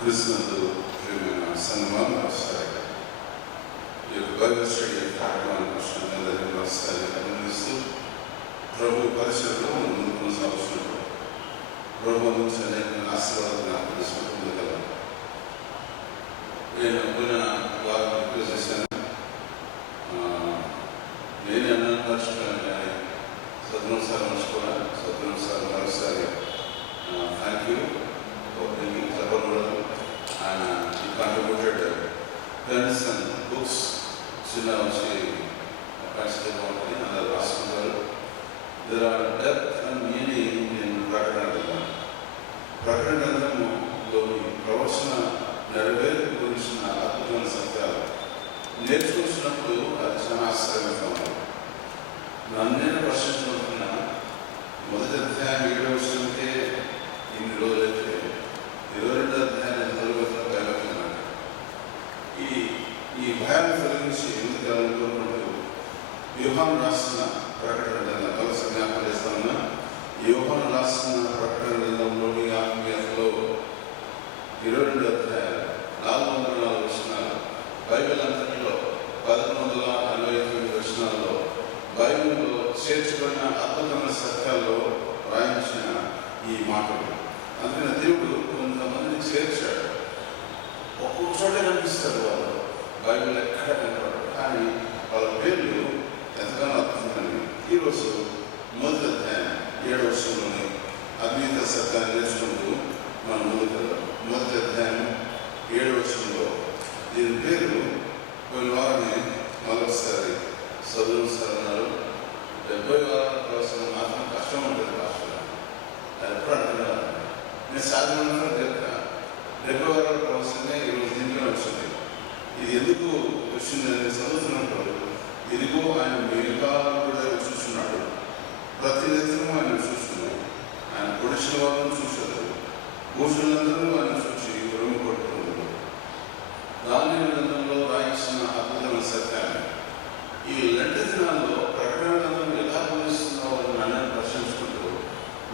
క్రిస్తునందు ప్రియమైన సంగమం నమస్కారం. ఈ యొక్క బైబిల్ స్టడీ కార్యక్రమానికి వచ్చిన అందరికీ నమస్కారాలు అభినందిస్తూ ప్రభు పరిచయంలో మనం ముందు కొనసాగుతున్నప్పుడు ప్రభు నుంచి అనేక ఆశీర్వాదాలు నాకు పొందగలం. నేను పోయిన వారం రిక్వెస్ట్ చేశాను, నేనే అన్నాను మర్చిపోయాను, కానీ సత్యసారి మర్చిపోయాను. సత్యసారి మరోసారి thank you for bringing Thakurudam and he contributed pens and books. చిన్న వచ్చి పరిస్థితి అందరూ రాసుకుంటారు. There are depth and meaning in ప్రకటన గ్రంథం. ప్రకటన గ్రంథంలోని ప్రవచన నెరవేరు గురించిన అద్భుతమైన సత్యాలు నేర్చుకుంటున్నప్పుడు అది చాలా ఆశ్చర్యంగా ఉంది. నన్నే ప్రశ్నించుకుంటున్న మొదటి అధ్యాయం 7వ వచనంకే ఇన్ని రోజులైతే 22వ అధ్యాయం చదువుతున్నారు. ఈ భయాన్ని తొలగించి ఎందుకు అనుకుంటూ యోహాను రాసిన ప్రకటన గ్రంథం జ్ఞాపకం చేస్తా ఉన్నా. యోహాను రాసిన ప్రకటన గ్రంథంలోని ఆత్మీయతలో 22వ అధ్యాయం 404 వచనాలు, బైబిల్ అంతటిలో 1149 వచనాల్లో బైబిల్లో చేర్చబడిన అద్భుతమైన సత్యాల్లో రాయించిన ఈ మాటలు. అందుకని దేవుడు కొంతమందిని చేర్చాడు. ఒక్కొక్క చోట కనిపిస్తారు వాళ్ళు, బైబిల్ ఎక్కడ కనపడరు, కానీ వాళ్ళ పేర్లు ఎంతగానో అద్భుతమని. ఈరోజు మొదటి అధ్యాయం 7వ వచనంలోని అద్భుత సత్యాన్ని నేర్చుకుంటూ మనం ముందుకు. మొదటి అధ్యాయం 7వ వచనంలో దీని పేరు కొన్ని వారిని మరొకసారి చదువు సార్ 70 వారాల కోసం మాత్రం కష్టం ఉంటుంది. రాష్ట్రంలో అది ఎప్పుడు అంటున్నారు, నేను సాధారణంగా చెప్తా 70 వారాల కోసమే ఈరోజు దీంట్లో వచ్చింది. ఇది ఎందుకు వచ్చిందని చదువుతున్నప్పుడు ఇదిగో ఆయన మేఘాలుడే చూస్తున్నాడు, ప్రతి నేత్రము ఆయన చూస్తున్నాడు, ఆయన పొడిచిన వాళ్ళను చూశారు, భూషులందరూ ఆయన చూసి రొమ్ము కొట్టుకున్నారు. దాని గ్రంథంలో రాయించిన అద్భుతమైన సత్యాన్ని ఈ లెంట దినాల్లో ప్రకటన గ్రంథం ఎలా బోధిస్తున్నావు అని నన్ను ప్రశ్నించుకుంటూ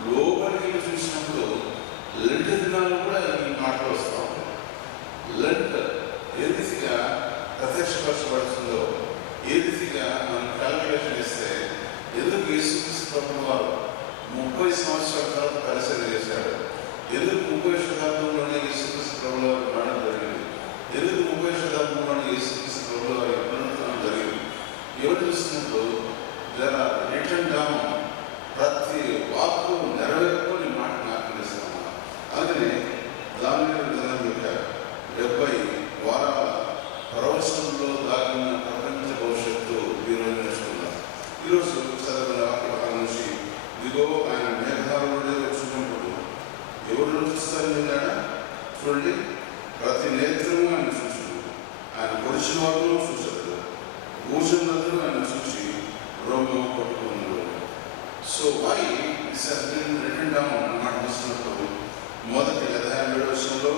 లోపలికి చూసినప్పుడు లెంట దినాలు కూడా ఈ మాటలు వస్తూ ఉంటాయి. లెంట్ ఏ రీతిగా ప్రత్యక్షపరచబడుతుందో, ఏ రీతిగా మనం క్యాల్కులేషన్ ఇస్తే ఎందుకు యేసుక్రీస్తు ప్రభువు వారు 30 సంవత్సరాల తర్వాత పరిశీలన చేశాడు, ఎందుకు 30వ శతాబ్దంలోనే యేసుక్రీస్తు ప్రభువు వారు మరణం జరిగింది, ఎందుకు 30వ శతాబ్దంలోనే యేసుక్రీస్తు ప్రభువు వారి పునరుత్థానం జరిగింది. ఎవరు చూస్తున్నప్పుడు జర రిటర్న్ డౌన్ ప్రతి వాక్కు నెరవేర్కొని మాట జ్ఞాపకం చేస్తాము. అందుకని దాని యొక్క 70 వారాల ప్రవచనంలో దాగిన ప్రపంచ భవిష్యత్తు ఈరోజు నేర్చుకున్నాం. ఈరోజు చదివిన వాక్య నుంచి ఇదిగో ఆయన మేఘాలుడే వచ్చినప్పుడు ఎవరు చూస్తారు విన్నాడా? చూడండి, ప్రతి నేత్రము ఆయన చూసాడు, ఆయన పొడిచిన వాళ్ళు చూశాడు, భూషణులందరూ ఆయన చూసి రోగం కొట్టుకున్నారు. So why this has been written down అన్నమాట చూసినప్పుడు మొదటి అధ్యాయం 7వ వచనంలో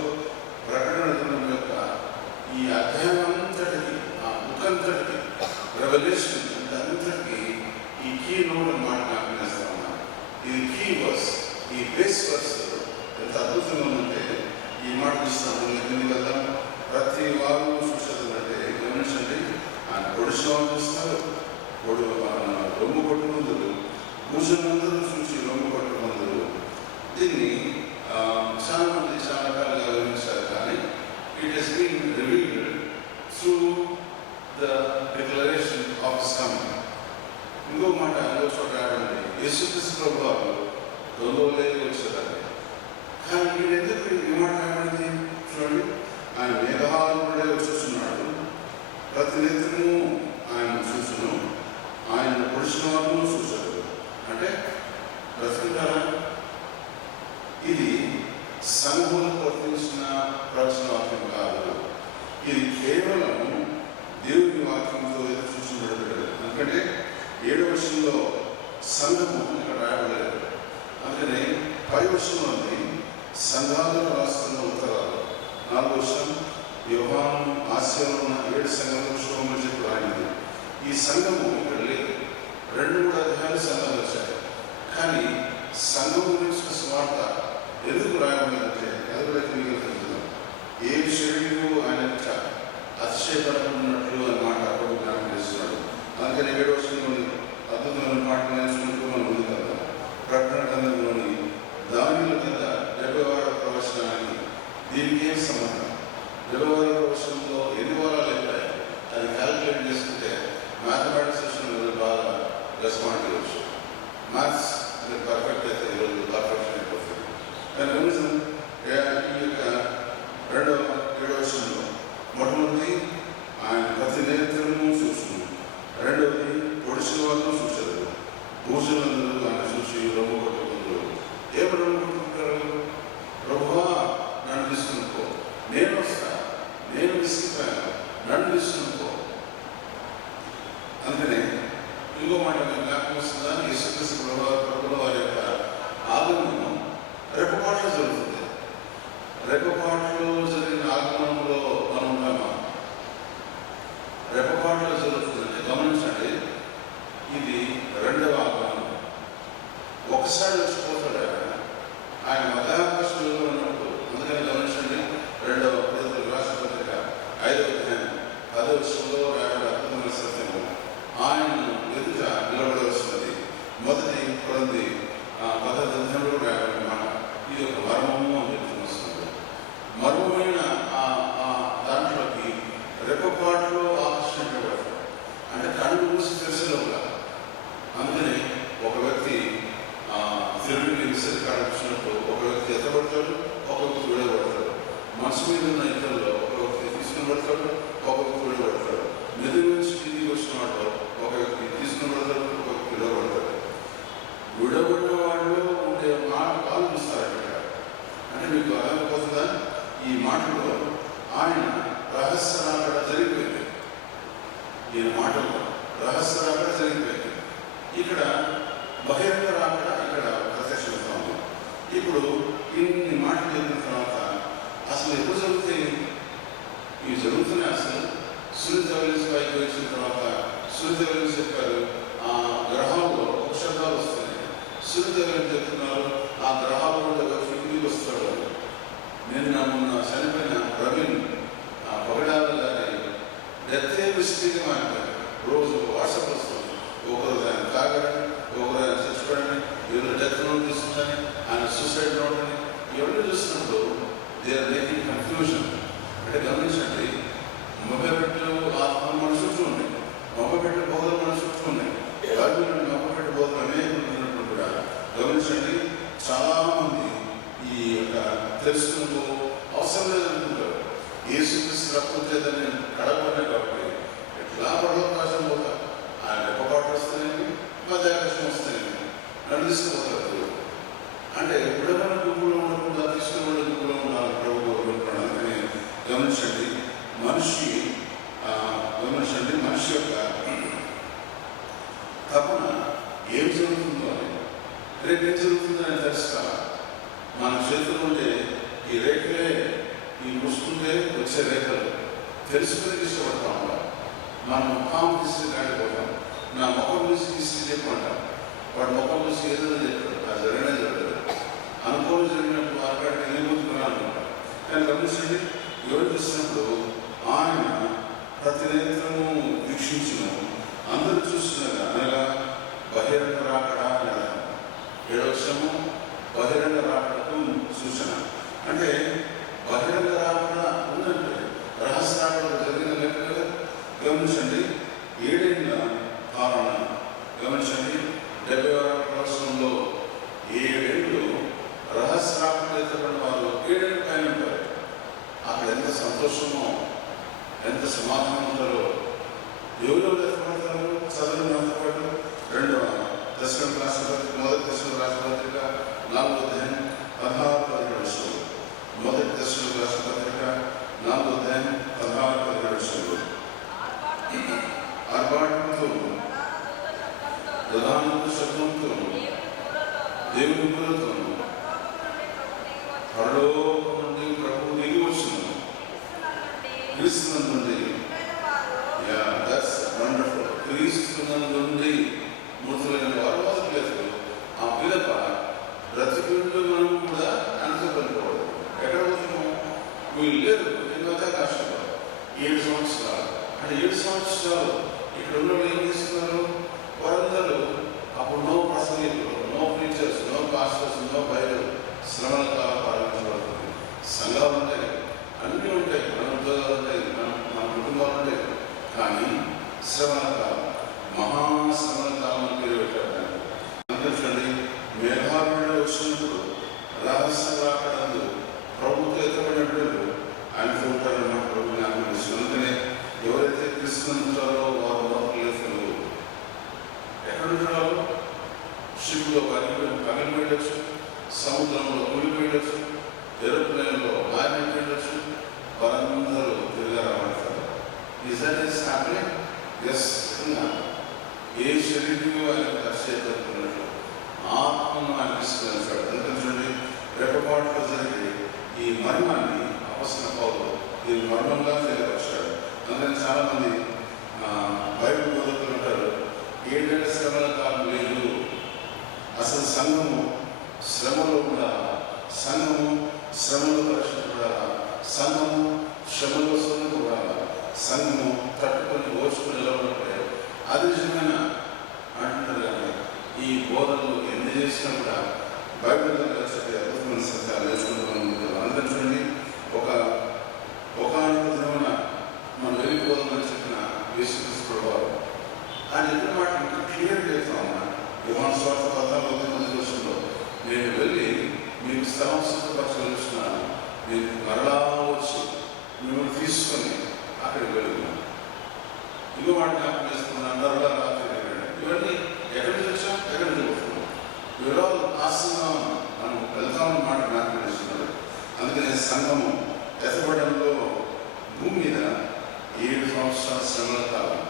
ప్రకటన గ్రంథం యొక్క ఈ అధ్యాయం అంతటికి, ఆ బుక్ అంతటికి, రెవల్యూషన్ అంతటికి ఈ కీ నోట్ అన్నమాట నాకు నేస్తా ఉన్నారు. ఇది కీ వర్స్, ఈ బేస్ వర్స్ ఎంత అద్భుతంగా ఉందంటే ఈ మాట చూస్తాము. ఎందుకు వెళ్దాం? ప్రతి వారు చూసేదంటే గమనించండి, ఆయన పొడిచిన వాళ్ళు చూస్తారు, రొమ్ము కొట్టుకుందరు, భూషణులందరూ చూసి రొమ్ము కొట్టుకుందరు. దీన్ని చాలా మంది చాలా రకాలుగా వివరించారు, కానీ it has been revealed through the declaration of his coming. ఇంకో మాట ఇంకో చోట రాయండి, యేసుక్రీస్తు ప్రభువు వారు దొంగలే వచ్చేదాన్ని. కానీ మీరు ఎందుకు ఈ మాట రాయబడింది? చూడండి, ఆయన మేఘాలుడే వచ్చేస్తున్నాడు, ప్రతి నేత్రము ఆయన చూసును, ఆయన పొడిచిన వాళ్ళను చూశాడు. అంటే బ్రతుకుంటారా? ఇది సంఘములకు వర్తించిన ప్రవచన వాక్యం కాదు, ఇది కేవలం దేవుని వాక్యంతో ఎదురు చూసినట్టు. ఎందుకంటే 7వ వచనంలో సంఘము ఇక్కడ రాయబడలేదు. అందుకని 10వ వచనంలో సంఘాలకు రాస్తున్న ఉత్తరాలు 4వ వచనం యోహాను ఆసియాలో ఉన్న 7 సంఘాలకు శుభమని చెప్పి రాయింది. ఈ సంఘము ఇక్కడ లేదు. 2-3 అధ్యాయాలు సంఘాలు వచ్చాయి, కానీ సంఘం గురించిన స్వార్థ ఎందుకు రాయబడిందంటే ఎదురైతే ఏ శరీరము ఆయన అతిశయపడుతున్నట్లు అని మాట అప్పుడు జ్ఞాపకం చేస్తున్నాడు. అందుకని 7వ వచనంలోని అద్భుతమైన పాటలు నేర్చుకుంటూ మనం ఉంది కదా. ప్రకటన గ్రంథంలోని దానియేలు కింద 70వ ప్రవచనానికి దీనికి ఏం సంబంధం? 70వ ప్రవచనంలో ఎన్ని వారాలు అయిపోయాయి అది క్యాలిక్యులేట్ చేసుకుంటే మ్యాథమెటిక్స్ సెషన్లో బాగా రెస్పాండ్ చేయవచ్చు. మ్యాథ్స్ అది పర్ఫెక్ట్ అయితే ఈరోజు పర్ఫెక్షన్ అయిపోతుంది. దాని కనీసం ఈ యొక్క 7వ వచనంలో మొట్టమొదటి ఆయన ప్రతి నేత్రము చూస్తున్నాం, రెండవది పొడిచిన వాళ్ళు చూశారు, భూషణులందరూ ఆయన చూసి రొమ్ము కొట్టుకుంటారు. ఏం రొమ్ము కొట్టుకుంటారు? ప్రభువా నన్ను తీసుకునుకో, నేను వస్తా, నేను విసిగిపోయాను, నన్ను తీసుకునుకో. అందుకనే ఇంకో మాట జ్ఞాపకం వస్తుందా? యేసుక్రీస్తు ప్రభువుల వారి యొక్క ఆగమనం రెప్పపాట్లో జరుగుతుంది. రెప్పపాట్లో జరిగిన ఆగమనంలో మనం ఉంటామా? రెప్పపాట్లో జరుగుతుందంటే గమనించండి, ఇది 2వ ఆగమనం. ఒకసారి వచ్చిపోతాడు ఆయన మధ్యాకాశంలో ఉన్నప్పుడు. అందుకని గమనించండి, 2వ పేతురు రాసిన పత్రిక 5వ అధ్యాయం 10వ వచనంలో రాయబడిన అద్భుతమైన సత్యము ఆయన ఎదుట నిలబడవలసినది. మొదటి కొరింథీ 10వ అధ్యాయంలో రాయబడిన మాట ఇది ఒక మర్మము అని చెప్తున్న వస్తుంది. మర్మమైన దాంట్లోకి రెప్పపాటులో ఆకర్షించబడతాడు. అంటే కళ్ళు మూసి తెలిసేలోగా. అందుకని ఒక వ్యక్తి తిరుగుని విసిరికాడ వచ్చినప్పుడు ఒక వ్యక్తి ఎత్తబడతాడు, ఒక వ్యక్తి విడబడతాడు. మనసు మీద ఉన్న ఇతరుల్లో ఒక వ్యక్తి తీసుకుని పడతాడు, ఒక వ్యక్తి విడబడతాడు. నిధి నుంచి కిందికి వచ్చిన వాడు ఒక వ్యక్తి తీసుకుని పడతాడు, ఒక వ్యక్తి విడబడతాడు. విడబడిన వాళ్ళు ఉండే మాట ఆలోచిస్తారు ఇక్కడ. అంటే మీకు అర్థమైపోతుందా? ఈ మాటలో ఆయన రహస్య రాకడ జరిగిపోయింది. ఈయన మాటలో రహస్య రాకడ జరిగిపోయింది. ఇక్కడ బహిరంగ రాకడ ఇక్కడ ప్రత్యక్షమవుతాము. ఇప్పుడు ఇన్ని మాటలు చెప్పిన తర్వాత అసలు ఎప్పుడు జరుగుతాయి? ఇవి జరుగుతున్నాయి. అసలు సూర్యదేవుని పైకి వచ్చిన తర్వాత సూర్యదేవుని చెప్పారు ఆ గ్రహాల్లో శబ్దాలు వస్తున్నాయి. సూర్యదేవుని చెప్తున్నారు ఆ గ్రహాలు కూడా కిందికి వస్తాడు. నిన్న మొన్న చనిపోయిన ప్రవీణ్ పగడాల గారి డెత్ విస్తృతిగా మారిపోయారు. రోజు వాట్సాప్ వస్తుంది, ఒకరు ఆయన తాగడని, ఒకరు ఆయన చచ్చిపోయాడని, ఎవరు డెత్ నోట్ తీసుకుందని, ఆయన సూసైడ్ నోట్ అని. ఎవరు చూసినప్పుడు దే ఆర్ మేకింగ్ కన్ఫ్యూజన్. అంటే గమనించండి, మొబైల్ మన చుట్టూ ఉన్నాయి, మొబైల్ బోధలు మన చుట్టూ ఉన్నాయి. బైబిల్ మొబైల్ బోధలు అనేక ఉన్నప్పుడు కూడా గమనించండి, చాలా మంది ఈ యొక్క తెలుసుకుంటూ అవసరం లేదనుకుంటారు. యేసుక్రీస్తు రక్తం లేదని కడపనే కాబట్టి ఎట్లా పడవకాశం పోతా ఆయన రెప్పపాటు వస్తాయని మధ్యాకాశం వస్తాయని నన్ను తీసుకుపోతారు. అంటే విడమైన గుంపులో ఉండకుండా తీసుకునే గుంపులో ఉండాలి ప్రభు కోరుకుంటున్నాను. అని గమనించండి, మనిషి యొక్క తపన ఏం జరుగుతుందో అని, రేపు ఏం జరుగుతుందో అని తెలుసుకోవాలి. మన చేతులు ఉండే ఈ రేఖలే, ఈ ముసుకుంటే వచ్చే రేఖలు తెలుసుకుని ఇష్టపడతా ఉంటాం. మనం ముఖం తీసుకుని కాడిపోతాం. నా ముఖం తీసుకుని చెప్పమంటాం. వాడు ముఖం చూసి ఏదైనా చెప్పాడు, అది జరిగినా జరగదు. అనుకోని జరిగినప్పుడు అక్కడికి నిలబడుతున్నాను అనుకుంటాం. కానీ గమనించండి, ఎవరు చూసినప్పుడు ఆయన ప్రతి నేత్రము వీక్షించిన అందరూ చూస్తున్నారు. అనగా బహిరంగ రాకడ అని అర్థం. 7వ వచనము బహిరంగ రాకడకు సూచన. అంటే బహిరంగ రాకడ ఉందంటే రహస్య రాకడ జరిగిన లెక్క కదా. గమనించండి, 7 కారణం. గమనించండి, 70వ ప్రవచనంలో 7 రహస్య రాకడ ఎత్తబడిన వారు 7 పైన ఉంటారు. అక్కడ ఎంత సంతోషమో, ఎంత సమాధానం ఉంటారో. ఎవరెవరు ఎత్తబడతారు? చదువు నాతో పాటు 2వ దశకంఠ రాష్ట్ర పత్రిక, మొదటి దశకంఠ రాష్ట్ర పత్రిక 4వ అధ్యాయం 16-17 వచనాలు. మొదటి దశకంఠ రాష్ట్ర పత్రిక 4వ అధ్యాయం 16-17 వచనాలు. ఆర్భాటంతో ప్రధాన శబ్దంతో దేవుని పూలతో పరలోకం నుండి ప్రభువు దిగి వచ్చిన క్రీస్తునందుండి, క్రీస్తునందుండి మృతులైన వారు మొదలులేదు. ఆ పిలక సంవత్సరాలు ఇక్కడ ఉన్న ఏం చేస్తున్నారు? వారందరూ అప్పుడు నో ప్రసంగికులు, no preachers, no pastors, no Bible, శ్రమల కాలం ప్రారంభించబడుతుంది. సంఘాలు ఉంటాయి, అన్నీ ఉంటాయి, మన ఉద్యోగాలు ఉంటాయి, మన కుటుంబాలు ఉంటాయి. కానీ శ్రమల కాలం, మహాశ్రమల కాలం అని పేరు పెట్టారు. అందుకండి మేఘాలు వచ్చినప్పుడు రహస్యంగా అక్కడ ప్రభుత్వం ఎత్తబడినప్పుడు ఆయనతో ఉంటారన్న ప్రభు జ్ఞాపకం చేస్తుంది. అందుకనే ఎవరైతే క్రిస్తునంటారో వారు లోపలేస్తారు. ఎక్కడుంటారో షిప్లో పగిలిపోయవచ్చు, సముద్రంలో కూలిపోయవచ్చు, ఏరోప్లేన్లో మారిపోయవచ్చు, వారందరూ తిరిగి రాబడతారు. Is happening? ఎస్. ఏ శరీరంలో ఆయన కష్టపడుతున్నట్లు ఆత్మను ఆయన విశ్లేషించాడు. అందుకని చూడండి, రెప్పపాటులో జరిగే ఈ మర్మాన్ని అపొస్తలుడైన పౌలు ఈ మర్మంగా తెలియపరిచాడు. అందుకని చాలా మంది బైబిల్ బోధకులు ఉంటారు, ఏంటంటే శ్రమల కాలం లేదు, అసలు సంఘము శ్రమలో ఉండాలా, సంఘము శ్రమలో రక్షించబడాలా, సంఘము శ్రమలో సొంతపడాలా, సంఘము తట్టుకొని ఓర్చుకుని నిలబడితే అది నిజమైన అంటున్నారు. కానీ ఈ బోధనలు ఎన్ని చేసినా కూడా బైబిల్ దగ్గర చెప్పే అద్భుతమైన సత్యాలు నేర్చుకుంటూ అందరూ చూడండి. ఒక దినమున మనం వెళ్ళిపోదామని చెప్పిన యేసుక్రీస్తు వారు ఆయన ఎప్పుడు మాట ఇంకా క్లియర్ చేస్తామన్నా. యోహాను సువార్త 14:9 నేను వెళ్ళి మీకు స్థలం సిద్ధపరచగలుగుతున్నాను, నేను మరలా వచ్చి మిమ్మల్ని తీసుకొని అక్కడికి వెళ్తున్నాను. ఇంకో మాట జ్ఞాపకం చేసుకున్నాను, మరలా రాత్రి ఇవన్నీ ఎక్కడికి వచ్చాం, ఎక్కడికి వెళ్తున్నాం, వివరాలు ఆశంగా మనం వెళ్తామని మాట జ్ఞాపకం చేస్తున్నాడు. అందుకనే సంఘము ఎత్తబడంలో భూమి మీద 7 సంవత్సరాల శ్రమల కాలం,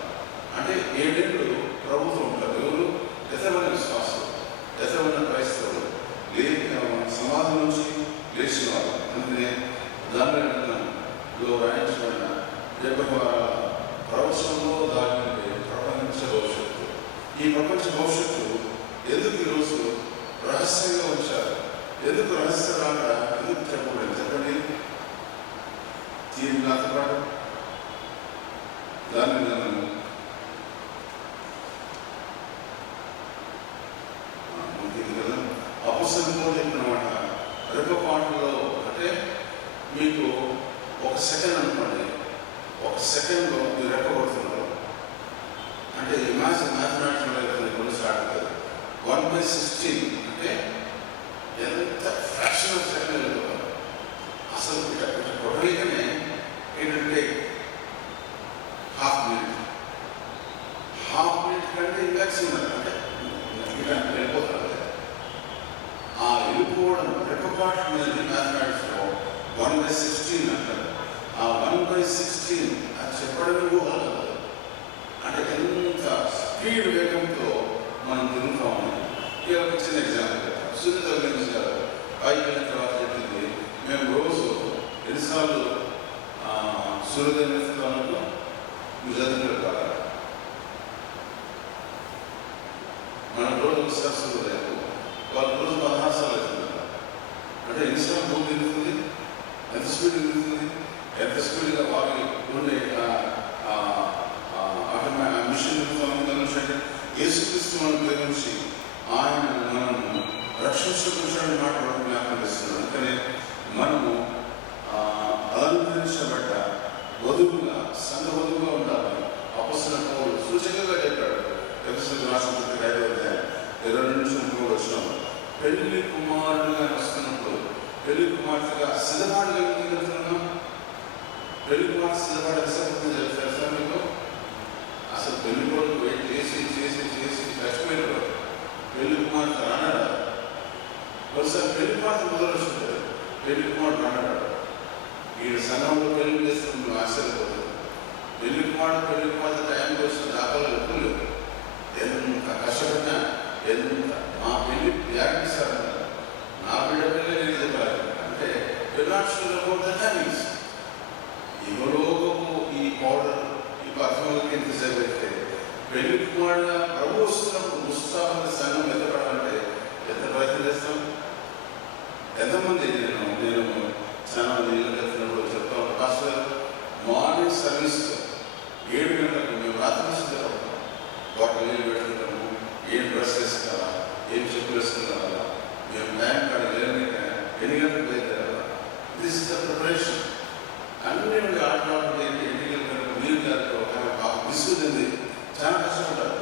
అంటే 7 ఏళ్ళు ప్రభుత్వం ఉంటారు. ఎవరు? ఎత్తబడిన విశ్వాసులు, ఎత్తబడిన క్రైస్తవులు, సమాధి నుంచి లేచిన వాళ్ళు. అందుకనే దానిలో రాయించబడిన 70 వారాల ప్రవచనంలో దాని ప్రపంచ భవిష్యత్తు. ఈ ప్రపంచ భవిష్యత్తు ఎందుకు ఈరోజు రహస్యంగా ఉంచారు? ఎందుకు రహస్యంగా ఎందుకు చెప్పబడింది? చెప్పండి. దీని నాతో పాటు దాన్ని నన్ను అపసంతో చెప్పినమాట. రెప్పపాటులో అంటే మీకు 1 సెకండ్ అనుకోండి, 1 సెకండ్లో మీరు రెప్పబడుతున్నారు అంటే మ్యాథమెటిక్స్ కొన్ని స్టార్ట్ అవుతుంది. 1/16 అంటే ఎంత ఫ్రాక్షన్ ఆఫ్ సెకండ్ వెళ్ళిపోతారు. అసలు కొట్టలేకనే ఏంటంటే హాఫ్ మినిట్ కంటే ఇంకా చిన్న అంటే వెళ్ళిపోతారు. ఆ వెళ్ళిపోవడం రెప్పపాటు అనేది మ్యాథమెటిక్స్లో 1/16 అంటారు. ఆ 1/16 అది చెప్పడమే ఊహగలదు. అంటే ఎంత స్పీడ్ వేగంతో మనం తిరుగుతూ ఉన్నాం. ఇక ఒక చిన్న ఎగ్జాంపుల్ చెప్తాం. సునీత గురించి గారు పైకి వెళ్ళిన తర్వాత చెప్పింది, మేము రోజు ఎన్నిసార్లు సూర్యోదయం వేస్తున్నాను మీరు చదువుతారు కాదా, మన రోజు ఒకసారి సూర్యోదయం, వాళ్ళ రోజు 16 సార్లు అవుతున్నారు. అంటే ఎన్నిసార్లు భూమి తిరుగుతుంది, ఎంత స్పీడ్ తిరుగుతుంది, ఎంత స్పీడ్గా వాళ్ళు ఉండే మిషన్ తిరుగుతాం. యేసుక్రీస్తు మనం ప్రేమించి ఆయన మనము రక్షించుకుని మాట జ్ఞాపకం చేస్తున్నాం. అందుకనే మనము అలంకరించబడ్డ వధువుగా, సంఘ వధువుగా ఉండాలని అపొస్తలుడైన పౌలు సూచనగా చెప్పాడు. ఎఫెసీయులకు రాసిన పత్రిక 5:22 పెళ్లి కుమారుడుగా వస్తున్నప్పుడు పెళ్లి కుమార్తెగా సిద్ధపాటుగా వెళ్తున్నాం. పెళ్లి కుమార్తె సిద్ధపాటు తెలుసా మీకు? అసలు పెళ్లి కొడుకు వెయిట్ చేసి చేసి చేసి చచ్చిపోయినారు. పెళ్లి కుమార్తె రానడా? ఒకసారి పెళ్లి కుమార్తె మొదలుచుంటారు, పెళ్లి కుమారుడు రానడాడు. ఈ సంఘంలో పెళ్లి చేస్తే నువ్వు ఆశ్చర్యపోతుంది. పెళ్లి కుమార్తె టైంకి వచ్చిన దాఖలు ఎప్పుడు లేవు. ఎంత కష్టపడినా ఎంత మా పెళ్లి త్యాగిస్తారన్న నా బిడ్డ పెళ్ళి నేను చెప్పాలి అంటే వినాక్షులు ఇవలోకము ఈ పౌడర్ ఈ పర్ఫ్యూమ్కి ఎంతసేపు అయితే పెళ్లి కుమారుడుగా ప్రభు వస్తున్నప్పుడు ముస్తాబైన సంఘం ఎత్తపడాలంటే ఎంత ప్రయత్నం చేస్తాం? ఎంతమంది నేను చాలా మంది ఇల్లు వెళ్తున్నప్పుడు చెప్తా ఉంటాను, మార్నింగ్ సర్వీస్ 7 గంటలకు ప్రార్థించింది వాటి నీళ్ళు పెట్టుకుంటాము, ఏం డ్రెస్ వేసుకున్నారా, ఏం చెప్పులు వేసుకున్నారా, మేము టైం కాదు ఎన్ని గంటలకు బయలుదేరాలా. This is the preparation. అన్ని ఆటలాడుకుంటే ఎన్ని గంటలకు నీళ్ళు కాదు విసుగుతుంది, చాలా కష్టపడ్డారు.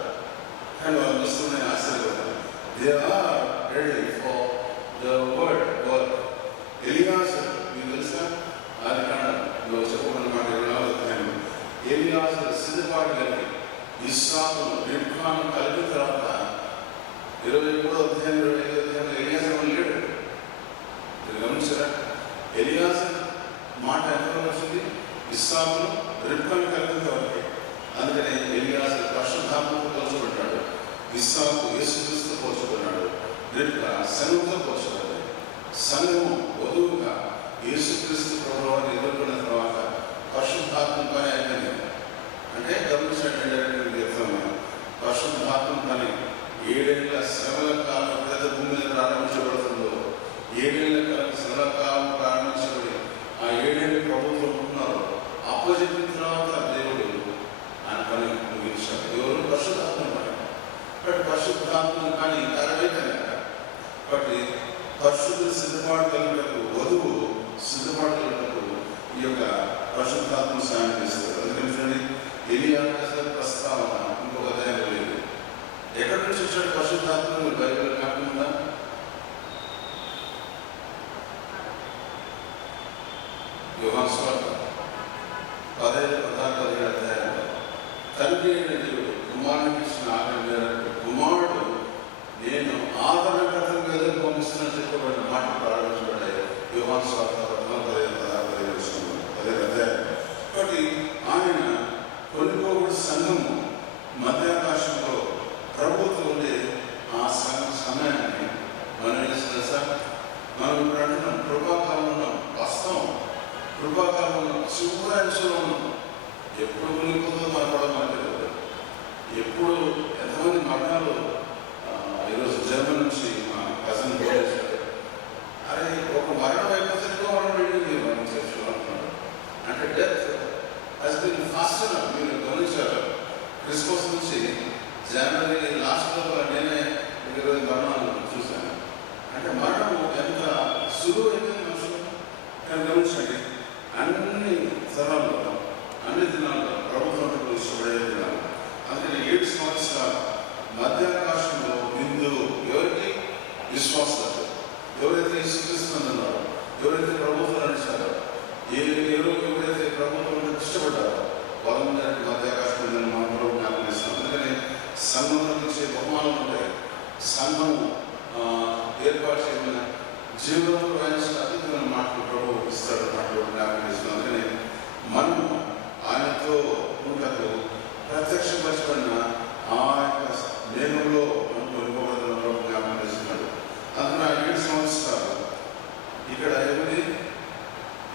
కానీ వాళ్ళు విసుకుని ఆశ్చర్యపడ్డారు. They are ready for the word work. Eliezer మీకు తెలుసా, అది కాండంలో చెప్పబడిన మాట 24వ అధ్యాయంలో ఎలియాజరు సిద్ధపాటు కలిగి ఇస్సాకును రిబ్కాను కలిపిన తర్వాత 23వ అధ్యాయం 25వ అధ్యాయంలో ఎలియాజరు లేడు. గమనించారా? ఎలియాజరు మాట ఎంత వచ్చింది? ఇస్సాకును రిబ్కాను కలిపిన వరకే. అందుకని ఎలియాజరు పరిశుద్ధాత్మతో పోల్చబడ్డాడు, ఇస్సాకు యేసుక్రీస్తుతో పోల్చబడ్డాడు, రిబ్కా సంఘంతో పోల్చబడ్డాడు. సంఘము వధువుగా యేసుక్రీస్తు ప్రభువుని ఎదుర్కొన్న తర్వాత పరిశుద్ధాత్మ పని అయిపోయింది. అంటే గమనించినటువంటి పరిశుద్ధాత్మ పని 7 ఏళ్ల శ్రమల కాలం పెద్ద భూమి మీద ప్రారంభించబడుతుందో, 7 ఏళ్ల కాలం శ్రమల కాలం ప్రారంభించబడి ఆ 7 ఏళ్ళు ప్రభుత్వం ఉంటున్నారు. అప్పచెప్పిన తర్వాత దేవుడు ఆయన పని ముగించాడు. ఎవరు? పరిశుద్ధాత్మ పని. బట్ పరిశుద్ధాత్మ కానీ కరవేదన. కాబట్టి పరిశుద్ధ సిద్ధపాటు కలిగినకు వధువు సిద్ధపాటు కలిగినకు ఈ యొక్క పరిశుద్ధాత్మ సాయం చేస్తారు. అందుకని ఎలియాజరు ప్రస్తావన ఇంకొక అధ్యాయంలో లేదు. ఎక్కడి నుంచి వచ్చాడు పరిశుద్ధాత్మ? బైబిల్ కాకుండా యోహాను సువార్త 15-16 అధ్యాయంలో తండ్రి అయిన దేవుడు కుమారునికి ఇచ్చిన ఆజ్ఞ మేరకు కుమారుడు నేను ఆదరణకర్తగా ఎదురు పంపిస్తున్న చెప్పబడిన మాట ప్రారంభించబడ్డాయి. యోహాను సువార్త 15-16 అధ్యాయం. కాబట్టి ఆయన కొనుగోలు సంఘము మధ్యాకాశంలో ప్రభుత్వం ఉండే ఆ సమయాన్ని మనం తెలుసా, మనం ఇప్పుడు అంటున్నాం కృపాకాలం ఉన్నాం. వాస్తవం కృపాకాలం ఉన్నాం, చివరి అంశంలో ఉన్నాం. ఎప్పుడు మునిగిపోతుందో మన కూడా మనకు తెలియదు. ఎప్పుడు ఎంతమంది మరణాలు. ఈరోజు జర్మన్ నుంచి మా కజిన్ చేశారు. అరే ఒక మరణం అయిపోతే మరణం వెళ్ళింది మనం చేసుకుంటున్నాడు. అంటే డెత్ హస్ బీన్ ఫాస్టర్. మీరు గమనించారు, క్రిస్మస్ నుంచి జనవరి లాస్ట్ లోపల నేనే 20 మరణాలు చూశాను. అంటే మరణం ఎంత సులువు అయిపోయింది మనుషులు. కానీ గమనించండి, అన్ని తరాల్లో అన్ని దినాల్లో ప్రభుత్వం ఇష్టపడే దినాలు. అందుకని 7 సంవత్సరాలు మధ్యాకాశంలో బిందువు ఎవరికి? విశ్వాసాలు. ఎవరైతే యేసుక్రీస్తున్నారు, ఎవరైతే ప్రభుత్వం నడిచారో, ఎవరైతే ప్రభుత్వం ఇష్టపడ్డారో వాళ్ళ మధ్యాకాశం మనం ప్రభు జ్ఞాపకం ఇస్తాం. అందుకని సంఘంలో ఇచ్చే బహుమానాలు ఉంటాయి. సంఘం ఏర్పాటు చేయమని జీవితంలో రాయించిన అద్భుతమైన మాటలు ప్రభు ఇస్తాడు, మాటలు జ్ఞాపకం ఇస్తాం. అందుకని మనము ఆయనతో ఉండకు ప్రత్యక్షపరచబడిన ఆ యొక్క నేనులో మనం కొనుక్కోవడం ప్రభు జ్ఞాపకం చేస్తున్నాడు. అందుకని 7 సంవత్సరాలు ఇక్కడ ఏమిటి?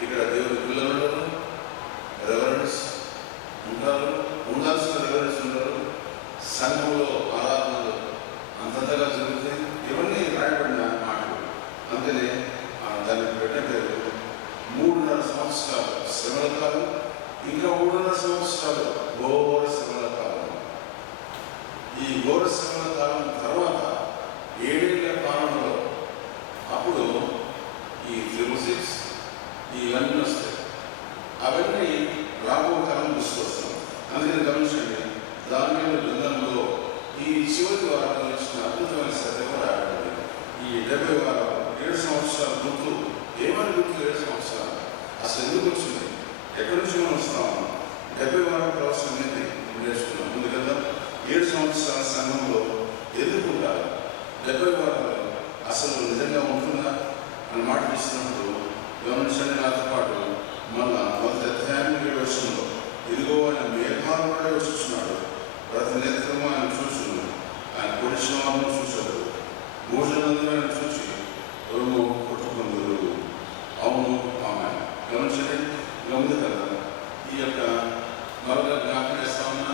ఇక్కడ దేవుడి పిల్లలు రెవరెన్స్ ఉంటారు, ఉండాల్సిన రెవరెన్స్ ఉంటారు. సంఘంలో ఆరాధనలు అంతంతగా జరుగుతాయి. ఇవన్నీ రాయబడిన మాటలు. అందుకని దానికి పెట్టే పేరు 3.5 సంవత్సరాలు శ్రమల కాలం, ఇంకా 3.5 సంవత్సరాలు ఘోర శ్రమల కాలం. ఈ ఘోర శ్రమల కాలం తర్వాత 7 ఏళ్ల కాలంలో అప్పుడు ఈ 06 ఇవన్నీ వస్తాయి. అవన్నీ రాబో కాలం తీసుకొస్తాం. అందుకని గమనించండి, దానిలో గ్రంథంలో ఈ చివరి వారంలో ఇచ్చిన అద్భుతమైన సత్యం రాయబడింది. ఈ 70 వారం 7 సంవత్సరాల గుర్తు. ఏమని గుర్తు? 7 సంవత్సరాలు అసలు ఎందుకు వచ్చింది? ఎక్కడి నుంచి మనం వస్తాము? 70 వారం ప్రవచనం అనేది నేర్చుకున్నాం. ముందు కదా 7 సంవత్సరాల సంఘంలో ఎందుకు ఉండాలి? 70 వారాలు అసలు నిజంగా ఉంటుందా అని మాట ఇస్తున్నప్పుడు గమనించండి. నాతో పాటు మళ్ళా 1వ అధ్యాయం 7వ వచనంలో ఇదిగో ఆయన మేఘాలు వచ్చుచున్నాడు, ప్రతి నేత్రము ఆయన చూచును, ఆయన పొడిచిన వాళ్ళను చూశాడు, భోజనందరూ ఆయన చూచి రొమ్ము కొట్టుకుందరు. అవును ఆమె. గమనించండి, గమని కదా ఈ యొక్క మరొక జ్ఞాపకం చేస్తా ఉన్నా.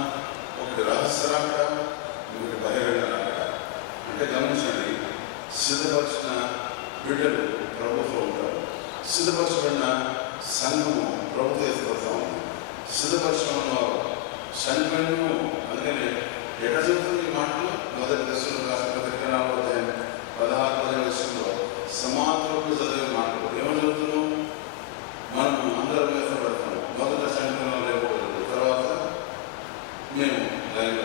ఒకటి రహస్య రాకడ, ఒకటి బహిరంగ రాకడ. అంటే గమనించండి, సిద్ధపరిచిన బిడ్డలు ప్రభుత్వం ఉంటారు, సిద్ధపరచబడిన సంఘము ప్రభుత్వ ఎత్తుపడతా ఉంది. సిద్ధపరచడం చనిపోయిను. అందుకని ఎక్కడ చెబుతుంది ఈ మాటలు? మొదటి దశలో రాసిన పత్రిక 4వ అధ్యాయం 16 విషయంలో సమాధులు చదివే మాటలు ఏమని చెబుతున్నాం? మనం అందరం వేసపడతాము. మొదట చనిపోయిన లేకపోతుంది, తర్వాత మేము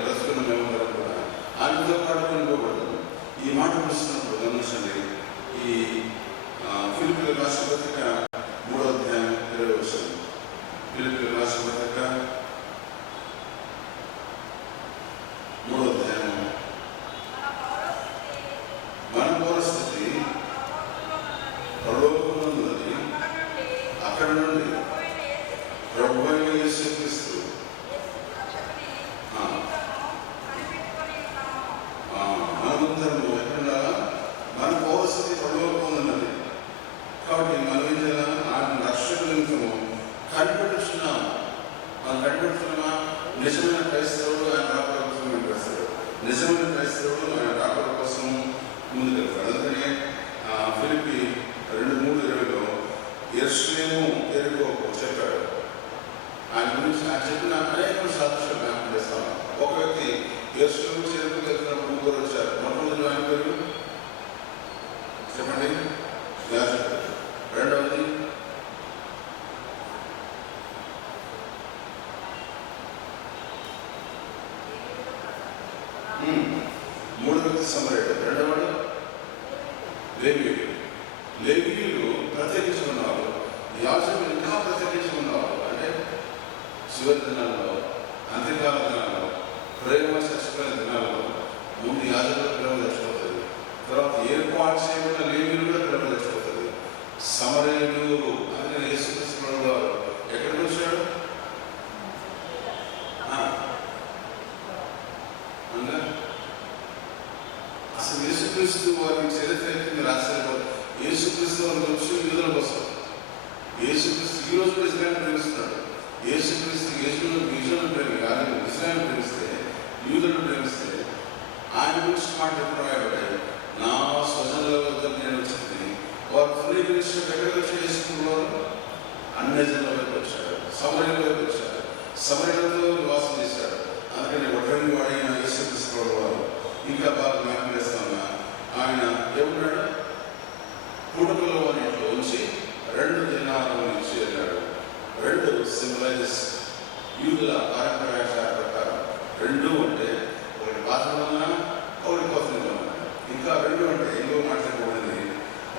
బ్రతుకున్న మేము కూడా ఆయనతో పాటు కొనుకోబడతాము. ఈ మాట చూస్తున్నప్పుడు గమనించండి. ఈ ఫిలిప్పీయులకు రాసిన పత్రిక 3వ అధ్యాయం 20వ వచనం. ఫిలిప్పీయులకు రాసిన పత్రిక 3వ అధ్యాయం. మన పౌరస్థితి పరలోకమున్నది, అక్కడ నుండి ప్రభువైన యేసుక్రీస్తు మనమందరము ఎక్కడ మన పౌరస్థితి పరలోకమున్నది. కాబట్టి మనం ఏం చేయాలి? ఆయన రక్షణ నిమిత్తము కనిపెట్టుచున్నాము. మనం కనిపెడుతున్నామా? నిజమైన క్రైస్తవుడు ఆయన రాకడ కోసం కనిపిస్తాడు. నిజమైన క్రైస్తవుడు ఆయన రాకడ కోసం ముందుకెళ్తాడు. అందుకనే ఫిలిప్పీ 2:3-20లో యెరూషలేము యెరికో చెప్పాడు. ఆయన గురించి ఆయన చెప్పిన అనేక సాదృశ్యాలు జ్ఞాపకం చేస్తాను. ఒక వ్యక్తి యెరూషలేము యెరికోకు వెళ్తున్నప్పుడు ముగ్గురు వచ్చారు. మొట్టమొదటి ఆయన పేరు చెప్పండి, యాజకుడు. రెండవది మూడో వ్యక్తి సమరయుడు. రెండవది లేవీయుడు. లేవీయులు ప్రత్యేకించి ఉన్నారు, యాజకులు ఇంకా ప్రత్యేకించి ఉన్నారు. అంటే చివరి దినాల్లో, అంత్యకాల దినాల్లో, ప్రేమ చచ్చిపోయిన దినాల్లో ముందు యాజకులు ప్రేమ చచ్చిపోతుంది, తర్వాత ఏర్పాటు చేయబడిన లేవీయులు కూడా ప్రేమ చచ్చిపోతుంది. సమరయులు అందుకని యేసుక్రీస్తు వారు ఎక్కడికి వచ్చాడు? అసలు యేసుక్రీస్తు వారి చరిత్ర కింద రాశారు. యేసుక్రీస్తు వారి వచ్చి యూదుల కోసం. యేసుక్రీస్తు ఈ రోజు కూడా ఇజ్రాయెల్ ప్రేమిస్తున్నాడు. యేసుక్రీస్తు యూదులను ప్రేమిస్తే యూదులను ప్రేమిస్తే ఆయన గురించి మాట ఎప్పుడు రాయబడ్డాయి? నా స్వజనుల వద్ద నేను వచ్చింది, వారు ఫిలిప్పీయులు ఎక్కడికి వచ్చి చేసుకున్నారు? అన్ని జనుల వైపు వచ్చాడు, సమరయుల వైపు వచ్చాడు, సమరయులతో నివాసం చేశాడు. అందుకని ఒక్కరిని వాడైన యేసుక్రీస్తు వారు ఇంకా బాగా జ్ఞాపకం చేస్తామా? ఆయన ఏమన్నాడు? పుట్టుకలో వారిలో ఉంచి 2 దినాలను ఇచ్చి వెళ్ళాడు. 2 సింబలైజెస్ యూదుల పారంపర్యాచార ప్రకారం. 2 అంటే ఒకటి పాత నిబంధన, ఒకటి కొత్త నిబంధన. ఇంకా 2 అంటే ఇంకో మాట్లాడబడింది.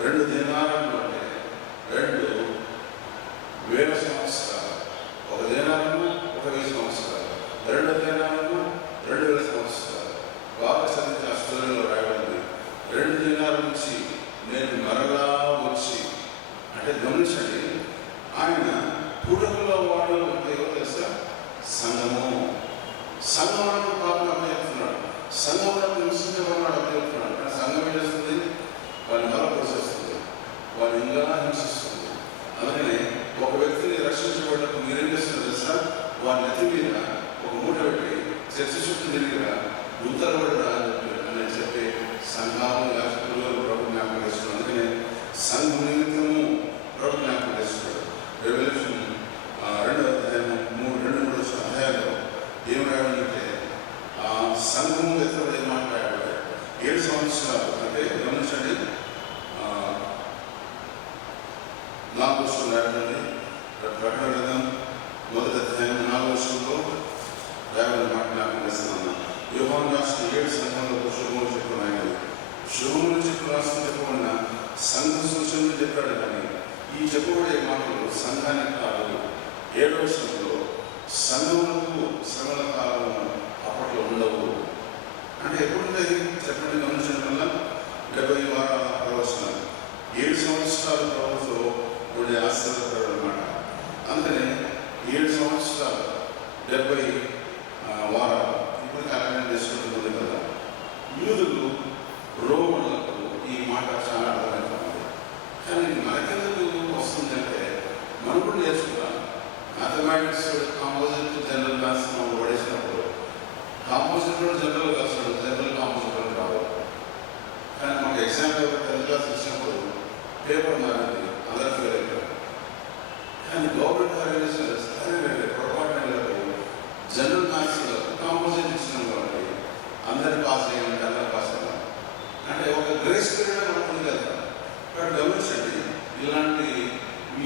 2 దినాలను అంటే 2,000 సంవత్సరాలు. 1 దినాలను 1,000 సంవత్సరాలు, 2 దినాలను 2,000 సంవత్సరాలు. బాగా చదివితే ఆ స్టోరీలో రాయబడింది. 2 దినాల నుంచి నేను మరలా వచ్చి, అంటే గమనించండి, ఆయన పుట్టుకలో వాడు అంటే ఎవరు తెలుసా? సంఘము. సంఘంలో పాపం అభ్యర్థిస్తున్నాడు, సంఘంలో హింసించబడినాడు అభ్యర్థిస్తున్నాడు. కానీ సంఘం ఏం చేస్తుంది? వాడిని మరపరిచేస్తుంది, వాడిని ఇంకా హింసిస్తుంది. అందుకని ఒక వ్యక్తిని రక్షించబడినప్పుడు మీరేం చేస్తున్నారు తెలుసా? వారి నెత్తి మీద ఒక మూట పెట్టి చర్చ చుట్టూ తిరిగిరా, ఉత్తరపడరా అని చెప్పి సంఘాలు యాజకులు ప్రభు జ్ఞాపకం చేస్తున్నాడు. అందుకని సంఘం నిమిత్తము ప్రభు జ్ఞాపకం చేస్తున్నాడు. రెవల్యూషన్ 2వ అధ్యాయం 2-3 అధ్యాయాల్లో ఏం రాయాలంటే సంఘము ఎత్తబడే మాట రాయబడ్డాయి. 7 సంవత్సరాలు అంటే గమనించండి. 4వ వచనం రాయబడింది. ప్రకటన గ్రంథం 1వ అధ్యాయం 4వ వచనంలో రాయబడిన మాట జ్ఞాపకం చేస్తున్నాను. యోహాను రాసిన 7 సంఘాలకు శుభములు చెప్పుకున్నాయి. శుభములు చెప్పు రాసిన చెప్పబడిన సంఘ సూచనలు చెప్పాడు. కానీ ఈ చెప్పబడే మాటలు సంఘానికి కాదు. 7వ వచనంలో సంఘములకు శ్రమల కాలం అప్పట్లో ఉండవు అంటే ఎప్పుడుంటాయి చెప్పండి. గమనించడం వల్ల 70 వారాల ప్రవచనాలు, 7 సంవత్సరాల ప్రభుత్వం ఉండే ఆశీర్వదపడు అన్నమాట. అందుకనే 7 సంవత్సరాలు 70 వారాలు ఇప్పుడు కార్యక్రమం చేసుకుంటుంది కదా. యూదులు రోమన్లకు ఈ మాట చాలా అర్థమవుతుంది. కానీ మనకెందుకు వస్తుందంటే మనం కూడా నేర్చుకున్నాం. మ్యాథమెటిక్స్ కాంపోజిట్ జనరల్ మ్యాథ్స్ మనం పడేసినప్పుడు కాంపోజిట్ జనరల్ రాస్తాడు, జనరల్ కాంపోజిట్ రావు. కానీ మాకు ఎగ్జామ్ పేపర్ 10th క్లాస్ ఇచ్చినప్పుడు పేపర్ మారింది, అందరూ ఫెయిల్ అయిపోయారు. కానీ గవర్నమెంట్ ఆర్గనైజేషన్ పొరపాటు జనరల్ మ్యాథ్స్లో కాంపోజిట్ ఇచ్చినాం కాబట్టి అందరిని పాస్ చేయాలంటే అలా పాస్ అవ్వాలి అంటే ఒక గ్రేస్ పీరియడ్ మనకు ఉంది కదా. బట్ గమనించండి, ఇలాంటి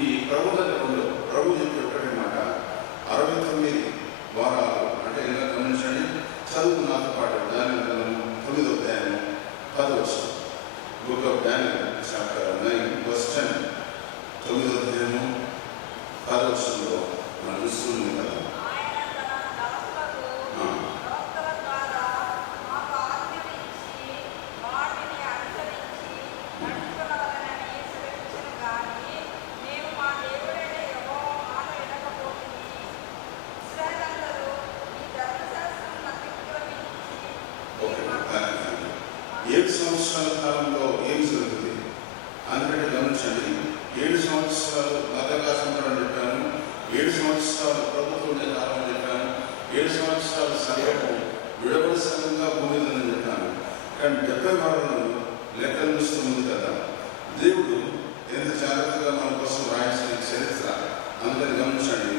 ఈ ప్రభు దగ్గర ఉండవు. ప్రభు చెప్పి ఒక్కటి మాట 69 వారాలు అంటే ఇలా గమనించండి. చదువు నాతో పాటు దాని 9వ అధ్యాయం 10వ వచనం. Book of Daniel chapter 9:10. 9వ అధ్యాయం 10వ వచనంలో మనం చూస్తుంది కదా. ఏడు సంవత్సరాల కాలంలో ఏం జరుగుతుంది అందుకంటే గమనించండి. 7 సంవత్సరాలు బద్దకాశంలో అని చెప్పాను, 7 సంవత్సరాలు ప్రభుత్వం ఉండే కాలం అని చెప్పాను, 7 సంవత్సరాలు సంఘము విడబడి సంఘంగా భూమి ఉందని చెప్పాను. కానీ 70 వారాలు లెక్కలు చూస్తుంది కదా. దేవుడు ఎంత జాగ్రత్తగా మన కోసం రాయించిన చరిత్ర. అందుకని గమనించండి,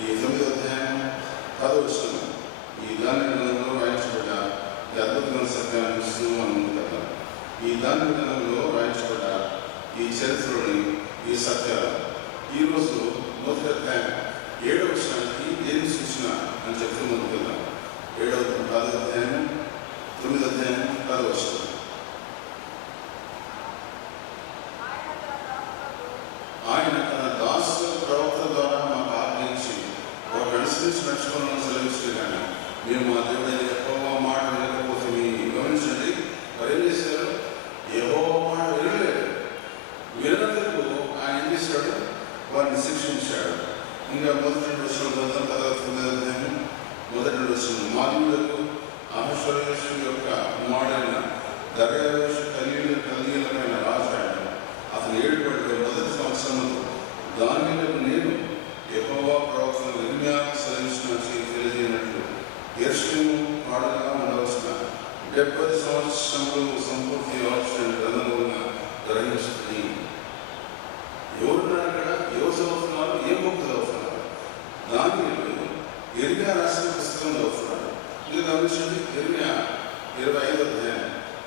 ఈ 9వ అధ్యాయం 10వ వచనం ఈ దానిలో రాయించబడ్డ ఈ అద్భుతమైన సత్యాన్ని చూస్తూ మనం ఉంది కదా. ఈ దానిలో రాయించబడ్డ ఈ చరిత్రలోని ఈ సత్యాలు ఈరోజు మొదటి అధ్యాయం 7వ వచనానికి ఏమి సూచన అని చెప్తూ ముందు కదా. 10వ అధ్యాయం 9వ అధ్యాయం 10వ వచనం. ఆయన తన దాసుల ప్రవక్త ద్వారా మాకు ఆజ్ఞయించి ఒక అనుసరించి నడుచుకోవాలని సెలవిస్తే కానీ మేము మా దేవుడైన యెహోవా మాట వినకపోతే గమనించండి. మరి ఏం చేశారు? యెహోవా మాట వినలేదు. వినందుకు ఆయన ఏం చేశాడు? వారిని శిక్షించాడు. ఇంకా మొదటి 2 వచనం చదువుతాం. తర్వాత 9వ అధ్యాయం మొదటి 2 వచనం. మాధవులకు అహశ్వరోషు యొక్క కుమారుడైన దర్యావేషు కల్దీయులమైన రాజు ఆయన. అతను 7 మొదటి సంవత్సరంలో దానియేలుకు నేను యెహోవా ప్రవక్తను ఇర్మీయాకు సెలవిచ్చిన తెలియజేయనట్లు యెరూషలేము పాడుగా ఉండవలసిన 70 సంవత్సరములు సంపూర్తి అవ్వాల్సిన గ్రంథముగా గ్రహించుకుని. ఎవరున్నారు ఇక్కడ? ఎవరు చదువుతున్నారు? ఏం బుక్ చదువుతున్నారు? దానియేలు ఇర్మీయా రాసిన పుస్తకం చదువుతున్నారు. ఇది గమనించండి. ఇర్మీయా 25వ అధ్యాయం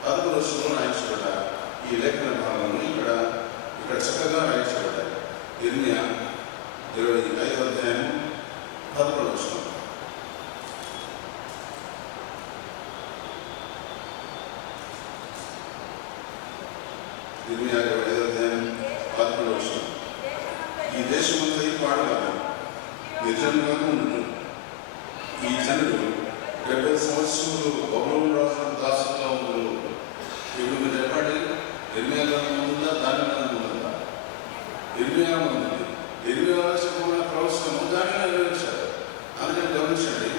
11వ వచనంలో రాయించబడ్డ ఈ లేఖన భాగంలో ఇక్కడ చక్కగా రాయించబడ్డాయి. ఇర్మీయా 25వ అధ్యాయం 11వ వచనం. ఇర్మీయా 25వ అధ్యాయం 11వ వచనం. ఈ దేశమంతా ఈ పాడుగా నిర్జనంగా ఉండను. ఈ జనులు 70 సంవత్సరాలు బబులోను రాజు దాసులుగా ఉండరు. ఇప్పుడు మీరు చెప్పండి, ఇర్మీయా గ్రంథం ఉందా? దాని గ్రంథం ఉందా? ఇర్మీయా ఉంది. ఇర్మీయా చెప్పిన ప్రవచనము దాన్ని నెరవేర్చారు. అందుకని గమనించండి,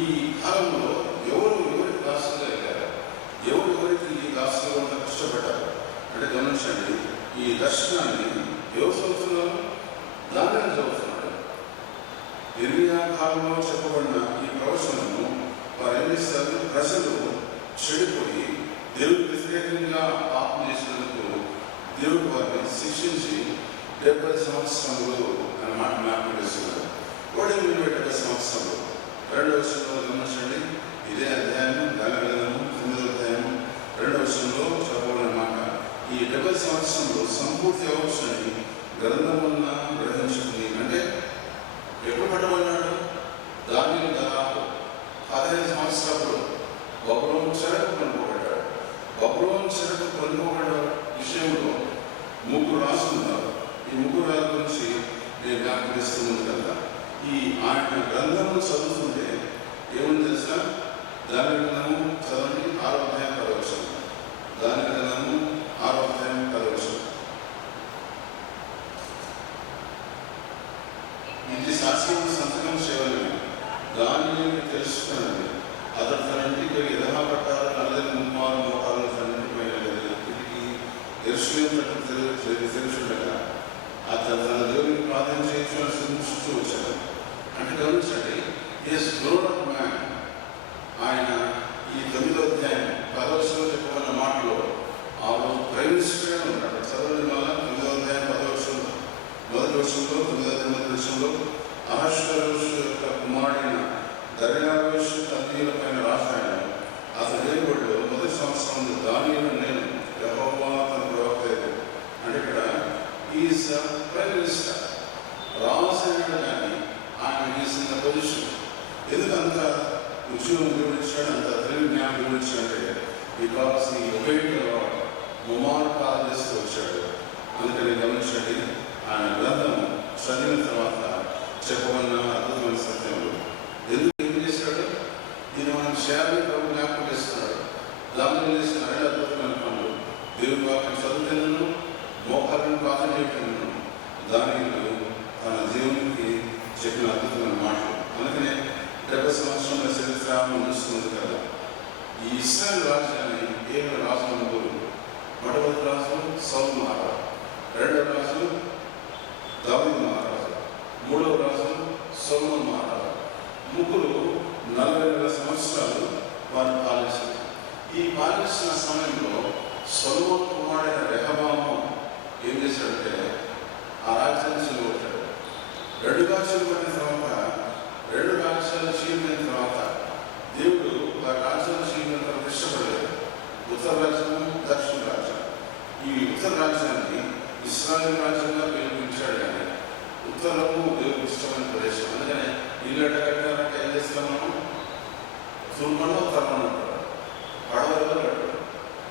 ఈ కాలంలో ఎవరికి దాసులుగా అయ్యారు? ఎవరికి ఈ దాసులుగా ఉన్న కష్టపడ్డారు అంటే గమనించండి. ఈ దర్శనాన్ని ఎవరు చదువుతున్నారు? దానిని చదువుతున్నాడు. ఇర్మీయా కాలంలో చెప్పబడిన ఈ ప్రవచనము వారు ఏం చేస్తారు? ప్రజలు చెడిపోయి దేవుడికి వ్యతిరేకంగా పాపం చేసినందుకు దేవుడు వారిని శిక్షించి 70 సంవత్సరములు అన్న మాట జ్ఞాపకం చేస్తున్నారు. 70 సంవత్సరములు 2వ వచనంలో గమనించండి. ఇదే అధ్యాయం దాని 9వ అధ్యాయం 2వ వచనంలో చెప్పబడిన మాట ఈ 70 సంవత్సరంలో సంపూర్తి అవ్వచ్చని గ్రంథమున్న గ్రహించుకుని. అంటే ఎప్పుడు పట్టబడినాడు? దానియేలు దాదాపు 15 సంవత్సరాలు బబులోను చెరకు కొనుక్కోబడ్డాడు. బబులోను చెరకు కొనుక్కోబడ్డ విషయంలో 3 రాసుకున్నారు. ఈ 3 రాజుల గురించి నేను జ్ఞాపకం చేస్తుంది కదా. ఈ ఆయన గ్రంథంలో చదువుతుంటే ఏమని తెలుసా? దాని గ్రంథము చదవండి 6వ అధ్యాయం 10వ వచనం. దాని గ్రంథము 6వ అధ్యాయం 10వ వచనం. ఇది శాస్త్రము సంతకం చేయలేదు. దానిని తెలుసుకున్నది. అతను తన ఇంటికి విధమా పట్టారు నల్లని ముమ్మారు మోకాలను తన ఇంటికి యెరూషలేము తెలుసుండగా అతను తన దేవునికి ప్రార్థన చేయించు వచ్చాడు. అంటే గమనించండి, ఈస్ గ్రోన్ అప్ మ్యాన్. ఆయన ఈ 9వ అధ్యాయం 10వ వచనంలో చెప్పబడిన మాటలో ప్రేమిస్తుడే ఉన్నాడు. చదవండి వల్ల 9వ అధ్యాయం 10వ వచనంలో మొదటి వచనంలో 9వ అధ్యాయం మొదటి వచనంలో అహశ్వరోషు యొక్క కుమారుడైన దర్యావేషు కల్దీయుల పైన రాశాను. అతని దేవుళ్ళు మొదటి సంవత్సరం దానియేలు నేను యెహోవా తన ప్రవక్త. అంటే ఇక్కడ ఈజ్ ప్రైమ్ మినిస్టర్ రాసాడు, కానీ ఆయన ఈజ్ ఇన్ ద పొజిషన్. ఎందుకంత ఉద్యోగం వివరించాడు, అంత తెలివి జ్ఞానం వివరించాడంటే బికాస్ ఈ ఒబేట్లో ముమార్పాలు చేస్తూ వచ్చాడు. అందుకని గమనించండి, ఆయన గ్రంథం చదివిన తర్వాత చెప్పమన్న అద్భుతమైన సత్యములు. ఎందుకు ఏం చేశాడు? ఇది మనం శారీ ప్రభు జ్ఞాపకం చేస్తున్నాడు. దానిలో చేసిన అన్ని అద్భుతమైన పనులు, దేవుని వాక్యం చదువుతున్నాను, మోకాలను ప్రార్థన చేయటం, దానిలో తన దేవునికి చెప్పిన అద్భుతమైన మాటలు. అందుకనే 70 సంవత్సరాల చరిత్ర చూస్తుంది కదా. ఈ ఇశ్రాయేలు రాజ్యాన్ని ఏడు రాజుల ముగ్గురు. మొట్టమొదటి రాజు సౌలు మహారాజు, రెండవ రాజు దావీదు మహారాజు, మూడవ రాజు సొలొమోను మహారాజు. ముగ్గురు 40,000 సంవత్సరాలు వారు పాలించారు. ఈ పాలించిన సమయంలో సొలొమోను కుమారుడైన రెహబాము ఏం చేశాడంటే ఆ రాజ్యాన్ని చెలగొట్టాడు. 2 రాజ్యాలు పడిన తర్వాత, 2 రాజ్యాలు చీలిన తర్వాత దేవుడు ఆ రాజ్యాలు చీలిన తర్వాత ఇష్టపడలేదు. ఉత్తర రాజ్యము, దక్షిణ రాజ్యం. ఈ ఉత్తర రాజ్యాన్ని ఇశ్రాయేలు రాజ్యంగా పిలుపునిచ్చాడు, కానీ ఉత్తరము దేవుడికి ఇష్టమైన ప్రదేశం. అందుకని ఇల్లు కట్టారంటే ఏం చేస్తాం మనం? తూర్పులో ఉత్తరంలో ఉంటాడు, పడవలో కట్టాడు.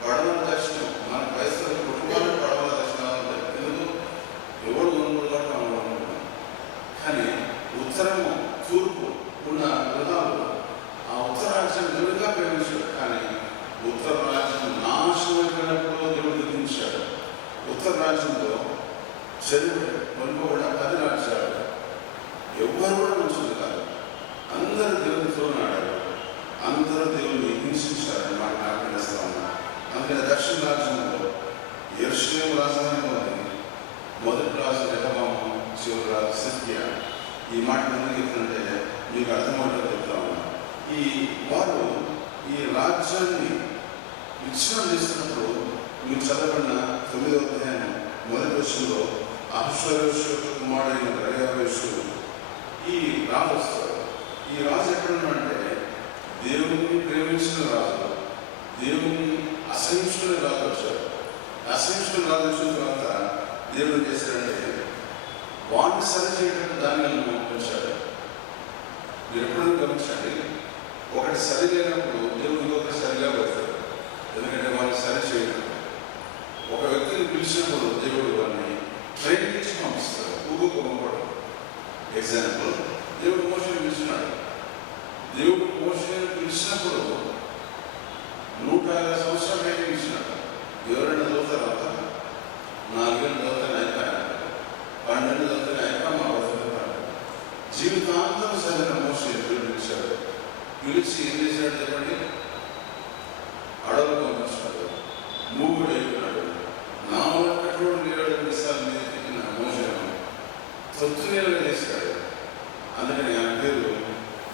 పడవ దక్షిణం, మన క్రైస్తవ కుటుంబాలు పడవల దక్షిణాలు ఉంటాయి. ఎందుకు? ఎవరు కొనుగోలు కట్టాలనుకుంటున్నాం. కానీ ఉత్తరము, తూర్పు ఉన్న గృహాలు ఆ ఉత్తర రాజ్యం దేవుడిగా ప్రేమించాడు. కానీ ఉత్తర రాజ్యం నాశనం అయిపోయినప్పుడు దేవుడు గుర్తించాడు. ఉత్తర రాజ్యంలో చెరువు కొనుగోలు 10 రాజ్యాలు, ఎవ్వరు కూడా మంచిది కాదు. అందరూ దేవుడితో ఆడారు, అందరూ దేవుడిని హింసించారని మాట జ్ఞాపకం చేస్తా ఉన్నారు. అందుకని దక్షిణ రాజ్యంలో యెరూషలేము రాజధానిగా ఉంది. మొదటి రాజు రెహబాము, చివరి రాజు సిద్కియా. ఈ మాట ఎందుకు చెప్తుంటే మీకు అర్థమవుతుందో చెప్తా ఉన్నా. ఈ వారు ఈ రాజ్యాన్ని విచ్ఛిన్నం చేసినప్పుడు మీరు చదవబడిన 9వ అధ్యాయం మొదటి వచనంలో అహష్వేరోషు కుమారుడైన దర్యావేషు ఈ రాజు వస్తాడు. ఈ రాజు ఎక్కడున్నాడంటే దేవుని ప్రేమించిన రాజు, దేవుని అసహించుకునే రాజు వచ్చాడు. అసహించుకునే రాజు వచ్చిన తర్వాత దేవుడు చేశాడంటే వాడిని సరి చేయడానికి దానిలను ఉంచాడు. మీరు ఎప్పుడైనా గమనించండి, ఒకటి సరి లేనప్పుడు దేవుడు ఇంకొకటి సరిగా పెడతాడు. ఎందుకంటే వాడిని సరి చేయడం. ఒక వ్యక్తిని పిలిచినప్పుడు దేవుడు వాడిని ట్రైనింగ్ ఇచ్చి పంపిస్తాడు, ఊరుకోకపోవడం. ఎగ్జాంపుల్, దేవుడు మోషేని పిలిచినాడు. దేవుడు మోషేని పిలిచినప్పుడు 150 సంవత్సరాలు ట్రైనింగ్ ఇచ్చినాడు. ఎవరైనా చదువుతారా? 4 ఏళ్ళు చదువుతానే అయిపోయాను, 12 ఏళ్ళు చదువుతానే అయిపోయి మా చదువుతాడు. జీవితాంతం చదివిన మోషేని దేవుడు పిలిచాడు. పిలిచి ఏం చేశాడు చెప్పండి? అడవులు పంపించాడు, మూగుడు అయిపోయినాడు. 47 నిమిషాలు మీద తిరిగిన మోషేను తొత్తునేలుగా చేశాడు. అందుకని ఆయన పేరు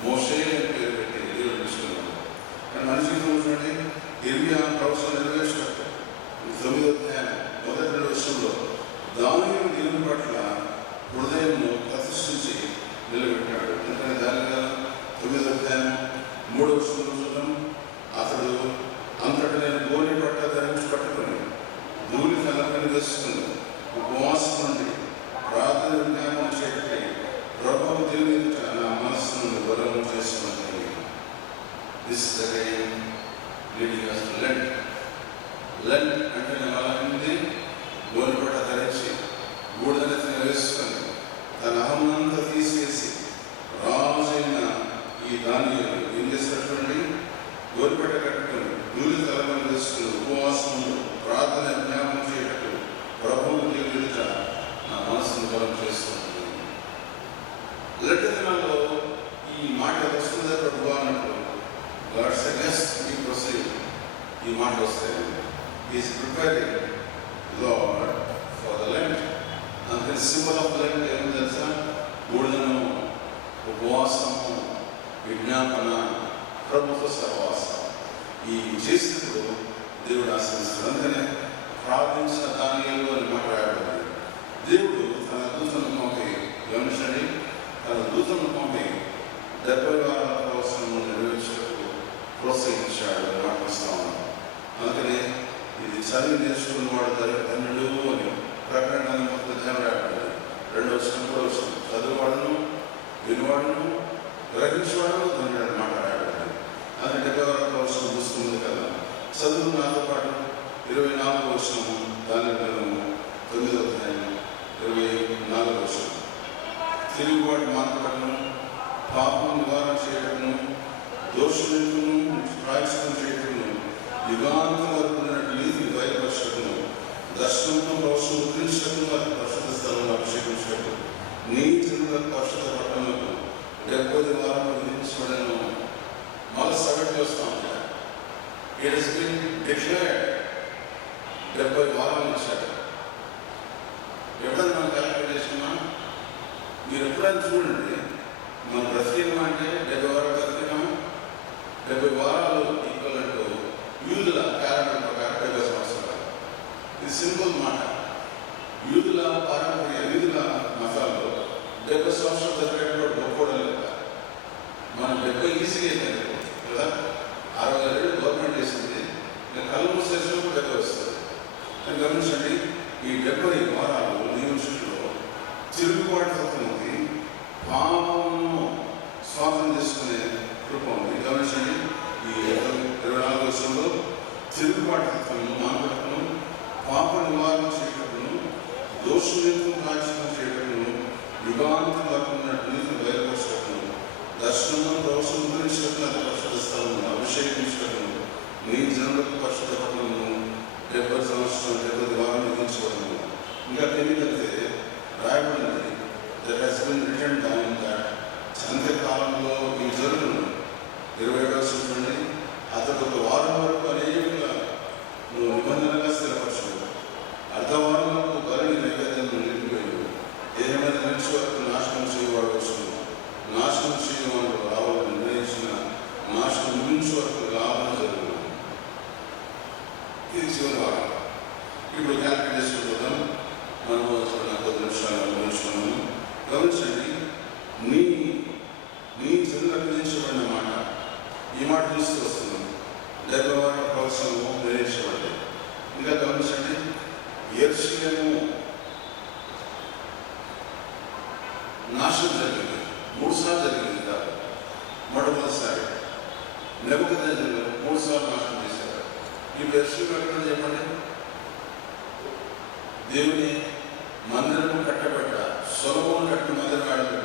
మోషే అని పేరు పెట్టి దేవుడు పిలుచుకున్నాడు. కానీ మనిషి చూడండి, ఇర్మియా ప్రవచనం నెరవేర్చాడు. 9వ అధ్యాయం మొదటి 2 వచనంలో దానియేలు దేవుని పట్ల హృదయంను ప్రతిష్ఠించి నిలబెట్టాడు. ఎందుకంటే దానిగా 9వ అధ్యాయం 3వ వచనంలో చూద్దాం. అతడు అంతటి నేను గోని పట్ట ధరించి పట్టుకుని ధూళి కలపని వేసుకుని ఉపవాసం నుండి ప్రార్థన జ్ఞాపకం చేయటై ప్రభువు దేవుని ఎదుట నా మనస్సును బలము చేసుకున్నది. This the time leading us to Lent. Lent అంటే అలాంటి గోని పట్ట ధరించి బూడిదనెత్తిన వేసుకొని తన అహమంతా తీసివేసి రాజైన ఈ దానియేలు ఏం చేసినటువంటి గోరిపట్ట కట్టుకొని ధూళి కలపని వేసుకుని ఉపవాసం ప్రార్థన జ్ఞాపకం చేయటట్టు ప్రభువు దేవుని ఎదుట నా మనసును బలం చేస్తుంది. లెట్ దినాల్లో ఈ మాట వస్తుందా ప్రభు అన్నప్పుడు గాడ్ సజెస్ట్ మీ ప్రొసీడ్. ఈ మాట వస్తాయి. Is preparing Lord for the Lent. అందుకని సింబల్ ఆఫ్ లెంట్ ఏమో తెలుసా? బూడిదను, ఉపవాసము, విజ్ఞాపన, ప్రభుత్వ సహవాసం. ఈ చేసినప్పుడు దేవుడు ఆశ్రయిస్తాడు. అందుకనే ప్రార్థించిన దానియేలు అని మాట్లాడాడు. దేవుడు తన దూతను పంపి, గమనించండి, తన దూతను పంపి 70 వారాల చదివి నేర్చుకున్న వాడు ధన్యుడు అని ప్రకటన 30 రాయబడింది. 2వ వచనం కూడా వస్తుంది. చదువువాడును వినివాడును గ్రహించేవాడు ధన్యుడు అన్నమాట రాయబడింది. అది 71వ వచనం చూస్తుంది కదా. చదువు నాతో పాటు 24వ వచనము దాని 9వ అధ్యాయం 24వ వచనం. తిరుగుబాటు మాట్లాడను, పాపం నివారణ చేయటను, దోషులను ప్రాయశ్చిత్తం చేయటను, యుగాంతం వరకు నీతిని బయలుపరచటను, దర్శనంతో ప్రవచనం ముద్రించటను, వారి పరిశుద్ధ స్థలంలో అభిషేకించటం, నీతిని పరిశుద్ధ పట్టణంలో 70 వారాలు విధించబడను. మళ్ళీ సగటు వస్తూ ఉంటాయి. ఇట్ హస్ బీన్ డిక్లేర్డ్ 70 వారాలు ఇచ్చాడు. ఎప్పుడైనా మనం క్యాలిక్యులేట్ చేసుకున్నాం? మీరు ఎప్పుడైనా చూడండి, మన బ్రతికిన అంటే 70 వారాలు బ్రతికినాము. 70 వారాలు ఈక్వల్ టు యూదుల క్యాలెండర్ ప్రకారం 70 సంవత్సరాలు. ఇది సింపుల్ మాట. యూదుల పారంపర్య యూదుల మతాల్లో 70 సంవత్సరాలు బ్రతికేటప్పుడు గొప్పడం లేదు. మనం 70 ఈజీగా అయిపోయింది కదా. 60 ఏళ్ళు గవర్నమెంట్ చేసింది. నేను కళ్ళు మూసేసినప్పుడు 70 వస్తుంది. అని గమనించండి, ఈ 70 వారాలు నియమించడంలో తిరుగుబాటు ఉంది, పాపము స్వాతం చేసుకునే కృప ఉంది. గమనించండి, ఈ 24వ వచనంలో తిరుగుబాటు మానవటను, పాప నివారణ చేయటను, దోషులను ప్రాయశ్చిత్తం చేయటను, యుగాంతం వరకు నీతిని బయలుపరచటను, దర్శనంలో ప్రవచనం ముద్రించటను, అది పరిశుద్ధ స్థలమును అభిషేకించటను, నీ జనులకు పరిశుద్ధ పట్టణమును 70 సంవత్సరాలు 70 వారాలు విధించబడను. ఇంకా తెలియదంటే రాయబడింది, that has been written down that అంత్యకాలంలో ఈ జరుగును. 27వ వచనం నుండి అతడు 1 వారం వరకు అనేక నువ్వు నిబంధనగా స్థిరపరచు, అర్ధవారం వరకు బలిని నైవేద్యం నిలిపివేయు, దేహమైన నిలిచి వరకు నాశనం చేయవాడు వస్తుంది, నాశనం చేయవాడు రావాలని నిర్ణయించిన నాశనం ముగించే వరకు లాభం జరుగుతుంది. ఇది చివరి వారం. ఇప్పుడు క్యాల్కులేట్ చేసుకుంటాం. మనం 10 నిమిషాలు అనుభవించుకున్నాము. గమనించండి, నీ జనులకు విధించబడిన మాట, ఈ మాట చూస్తూ వస్తున్నాం. 70 వారాల ప్రవచనము నిర్ణయించబడింది. ఇంకా గమనించండి, యెరూషలేము నాశనం జరిగింది. 3 సార్లు జరిగింది కాదు. మొట్టమొదటిసారి నెబుకద్నెజరు 3 సార్లు నాశనం చేశారు. ఈ యెరూషలేము ఎక్కడ చెప్పండి? దేవుని మందిరము కట్టబడ్డ సొలొమోను కట్టిన మందిరం ఆడబడ్డ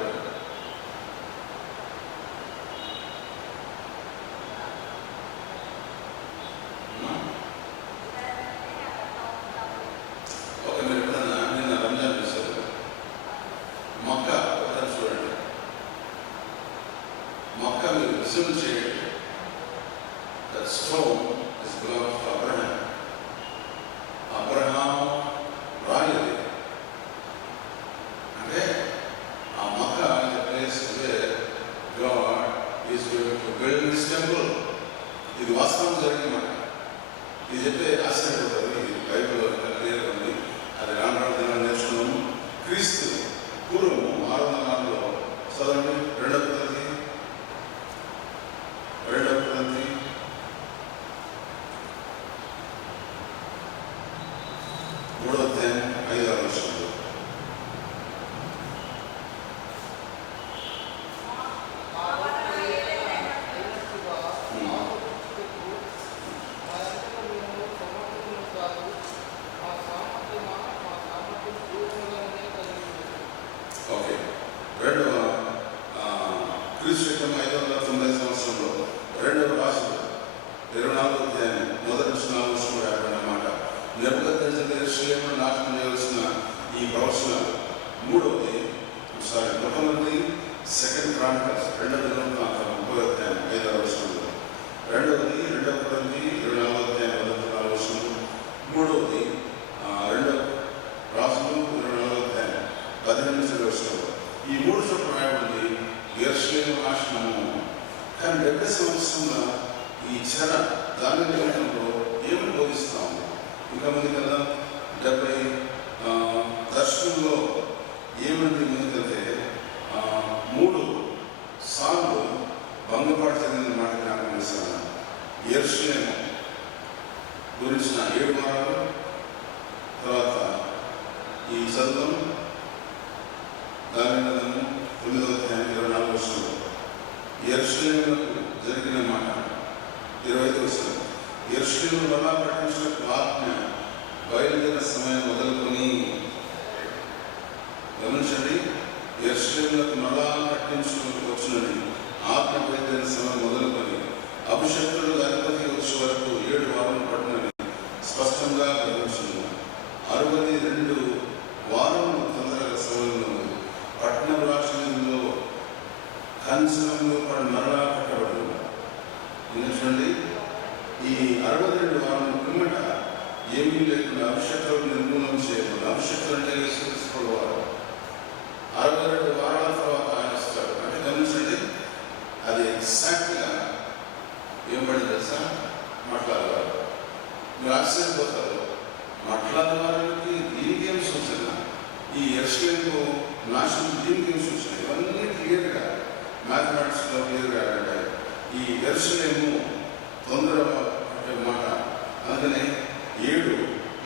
ఒక మీరు ఎప్పుడన్నా నిన్న రంజాన్ చూశారు. మక్కా ఒకసారి చూడండి. మక్కా మీరు విజువల్ చేయండి. That stone is belongs to Abraham. Abraham రాయది. అంటే ఆ Mecca is the place where God is going to build his temple. ఇది వాస్తవం జరిగిన మాట. ఇది చెప్తే ఆశ్చర్యపోతుంది. ఇది బైబిల్లో క్లియర్గా ఉంది. అది రాను దినాన్ని నేర్చుకున్నాము. క్రీస్తు పూర్వము 604లో చదవండి. 2వ కొరింథీ 3వ అధ్యాయం 5వ వచనంలో ఓకే. క్రీస్తు 590 సంవత్సరంలో 2వ రాజులు 24వ అధ్యాయం 1-4 వచనం రాయబడిన మాట. నెబుకద్నెజరు యెరూషలేమును నాశనం చేయవలసిన ఈ ప్రవచనాలు. మొట్టమొదటి 2 క్రానికల్స్ 2వ దినవృత్తాంతం 30వ అధ్యాయం 5వ వచనంలో, 2వది 2వ కొరింథీ 24వ అధ్యాయం 1-4 వచనంలో, 3వది 2వ రాజులు 24వ అధ్యాయం 15 వచనంలో. ఈ 3 చోట్ల రాయబడింది యెరూషలేము నాశనము. కానీ 70 సంవత్సరంలో ఈ చెర దాని నిమిషంలో ఏమని బోధిస్తా ఉంది? ఇంకా ముందు కదా 70 దర్శనంలో ఏమంది ముందుకంటే 3 సార్లు భంగపాటు చెందిన మాట జ్ఞాపకం చేస్తాను. యెరూషలేము గురించిన 7 వారాలు ఈ చదువు దాని 9వ అధ్యాయం 24వ వచనంలో యెరూషలేమునకు జరిగిన మాట 25వ వచనం. యెరూషలేమును మరలా కట్టించుటకు ఆజ్ఞ బయలుదేరిన సమయం మొదలుకొని, గమనించండి, యెరూషలేమునకు మరలా కట్టించుటకు వచ్చినది ఆజ్ఞ బయలుదేరిన సమయం మొదలుకొని అభిషక్తుడు అధిపతి వచ్చే వరకు 7 వారాలు పట్టినది స్పష్టంగా గ్రహించింది. 62 వారములు తొందరగా సమయంలో పట్టణ రాష్ట్రంలో కంచనంలో మరలా కట్టబడింది. ఎందుకండి ఈ 62 వారాల పిమ్మట ఏమీ లేకుండా అభిషక్తులు నిర్మూలన చేయబడి, అభిషక్తులు అంటే యేసుక్రీస్తువారు 62 వారాల తర్వాత ఆయన వస్తాడు. అంటే గమనించండి, అది ఎగ్జాక్ట్గా ఏం పడింది తెలుసా? మాట్లాడేవారు. మీరు ఆశ్చర్యపోతారు, మాట్లాడేవారికి దీనికి ఏం సూచన, ఈ యెరూషలేము నాశనం దీనికి ఏం సూచన, ఇవన్నీ క్లియర్గా మ్యాథమెటిక్స్లో క్లియర్గా అంటాయి. ఈ యెరూషలేము తొందర మాట. అందుకనే 7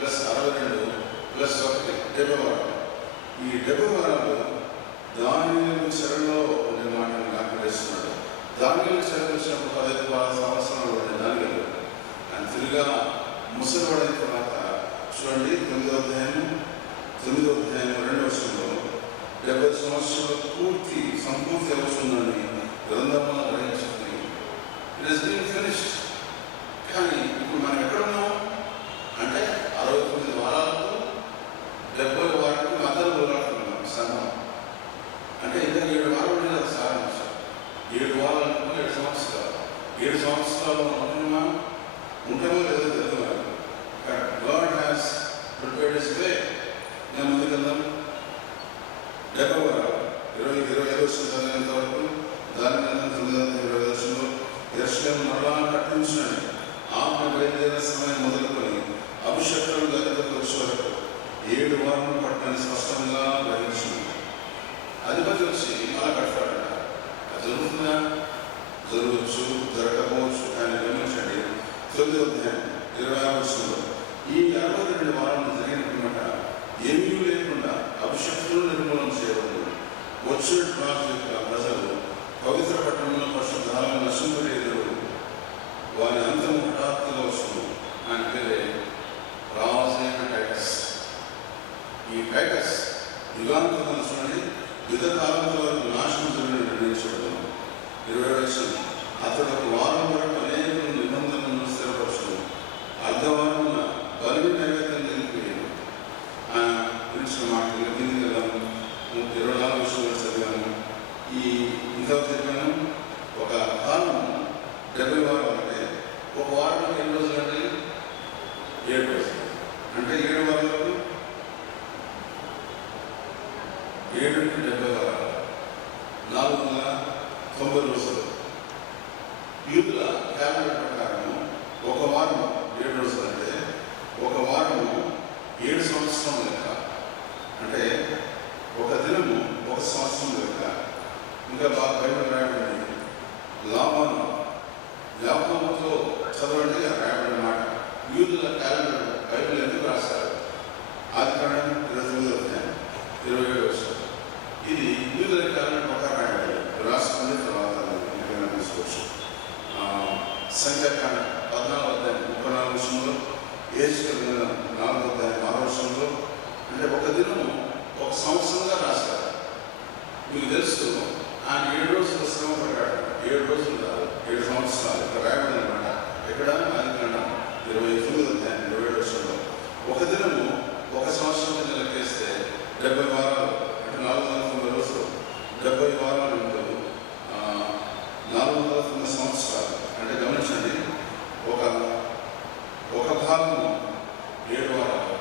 + 62 + 1 70 వారాలు. ఈ 70 వారాలు దానియేలు చెరలో ఉండే మాటను జ్ఞాపకం. దానియేలు చెరకు వచ్చినప్పుడు 15 సంవత్సరాలు ఉండే దానియేలు ఆయన తిరిగా ముసలిపడిన తర్వాత చూడండి 9వ అధ్యాయం 2వ వచనంలో 70 సంవత్సరాలు సంపూర్తి అవుతుందని గ్రంథంలో గ్రహించుకుని ఇట్ హస్ బీన్ ఫినిష్డ్. కానీ ఇప్పుడు మనం ఎక్కడున్నాం అంటే 69 వారాలకు 70 వారాలకు మధ్యలో పోరాడుతున్నాం. సంఘం అంటే ఇంకా 7 వారాలు ఉండేది సారాంశం. 7 వారాలకు 7 సంవత్సరాలు. 7 సంవత్సరాలు ఉంటున్నాం, ఉంటామో లేదో తెలుగున్నాం. God has prepared his way. నేను ముందుకెళ్దాం. 70 వారాలు 25 వచ్చినంత వరకు దాని 9వ వచనంలో యెరూషలేము మరలా కట్టించినది ఆజ్ఞ బయలుదేరిన సమయం మొదలుకొని అభిషక్తులు అధిపతి వచ్చే వరకు 7 వారాలు పట్టణాన్ని స్పష్టంగా గ్రహించింది. అధిపతి వచ్చి అలా కట్టాడట. అది జరుగుతుందా? జరగవచ్చు, జరగకపోవచ్చు. కానీ గమనించండి 9వ అధ్యాయం 26వ వచనంలో ఈ 62 వారాలు జరిగిన పిమ్మట ఏమీ లేకుండా అభిషక్తులు నిర్మూలన చేయబడి వచ్చే రాజు యొక్క ప్రజలు పవిత్ర పట్టణంలో పరిశుద్ధాలను నశింపలేరు. వారి అంతం హఠాత్తుగా వస్తుంది. ఆయన పేరే రాజైన టైటస్. ఈ టైటస్ యుగాంతం చూడండి, యుగ కాలంతో వరకు నాశనం జరిగిన నిర్ణయించబడడం. 20వ వచనం అతడు ఒక వారం వరకు అనేక నిబంధనలను స్థిరపరచడం, అర్ధవారమున బలి నైవేద్యం నిలిపివేయడం. ఆయన గురించిన మాటలు దీనికి 24 విషయాలు చదివాను. ఈ ఇంకా చెప్పాను. ఒక కాలం 70 వారాలు అంటే ఒక వారం ఎన్ని రోజులు అంటే 7 రోజులు. అంటే 7 వారాలకు 7 × 70 వారాలు 490 రోజులు. యూదుల క్యాలెండర్ ప్రకారం ఒక వారం 7 రోజులు అంటే ఒక వారము 7 సంవత్సరం లెక్క. అంటే ఒక దినము 1 సంవత్సరం లెక్క. ఇంకా బాగా బైబిల్ రాయబడింది. లాభాను జ్ఞాపకంతో చదవండి రాయబడిన మాట. యూదుల క్యాలెండర్ బైబిల్ ఎందుకు రాస్తారు? ఆదికాండం 29వ అధ్యాయం 27వ వచనం. ఇది యూదుల క్యాలెండర్ ప్రకారం రాయబడింది. రాసుకుని తర్వాత తీసుకోవచ్చు. సంఖ్యాకాండం 14వ అధ్యాయం 34వ వచనంలో, ఏజ్కేలు 4వ అధ్యాయం 6వ వచనంలో. అంటే ఒక దినము 1 సంవత్సరంగా రాస్తారు. మీకు తెలుసు ఆయన 7 రోజులు శ్రమ పడ్డాడు. 7 రోజులు కాదు, 7 సంవత్సరాలు. ఇక్కడ రాయబడి అనమాట. ఎక్కడ? ఆదికాండం 29వ అధ్యాయం 27వ వచనంలో. ఒక దినము 1 సంవత్సరం కింద లెక్కేస్తే 70 వారాలు అంటే 490 రోజులు. 70 వారాలు ఉంటుంది, 490 సంవత్సరాలు. అంటే గమనించండి, ఒక భాగము 7 వారాలు,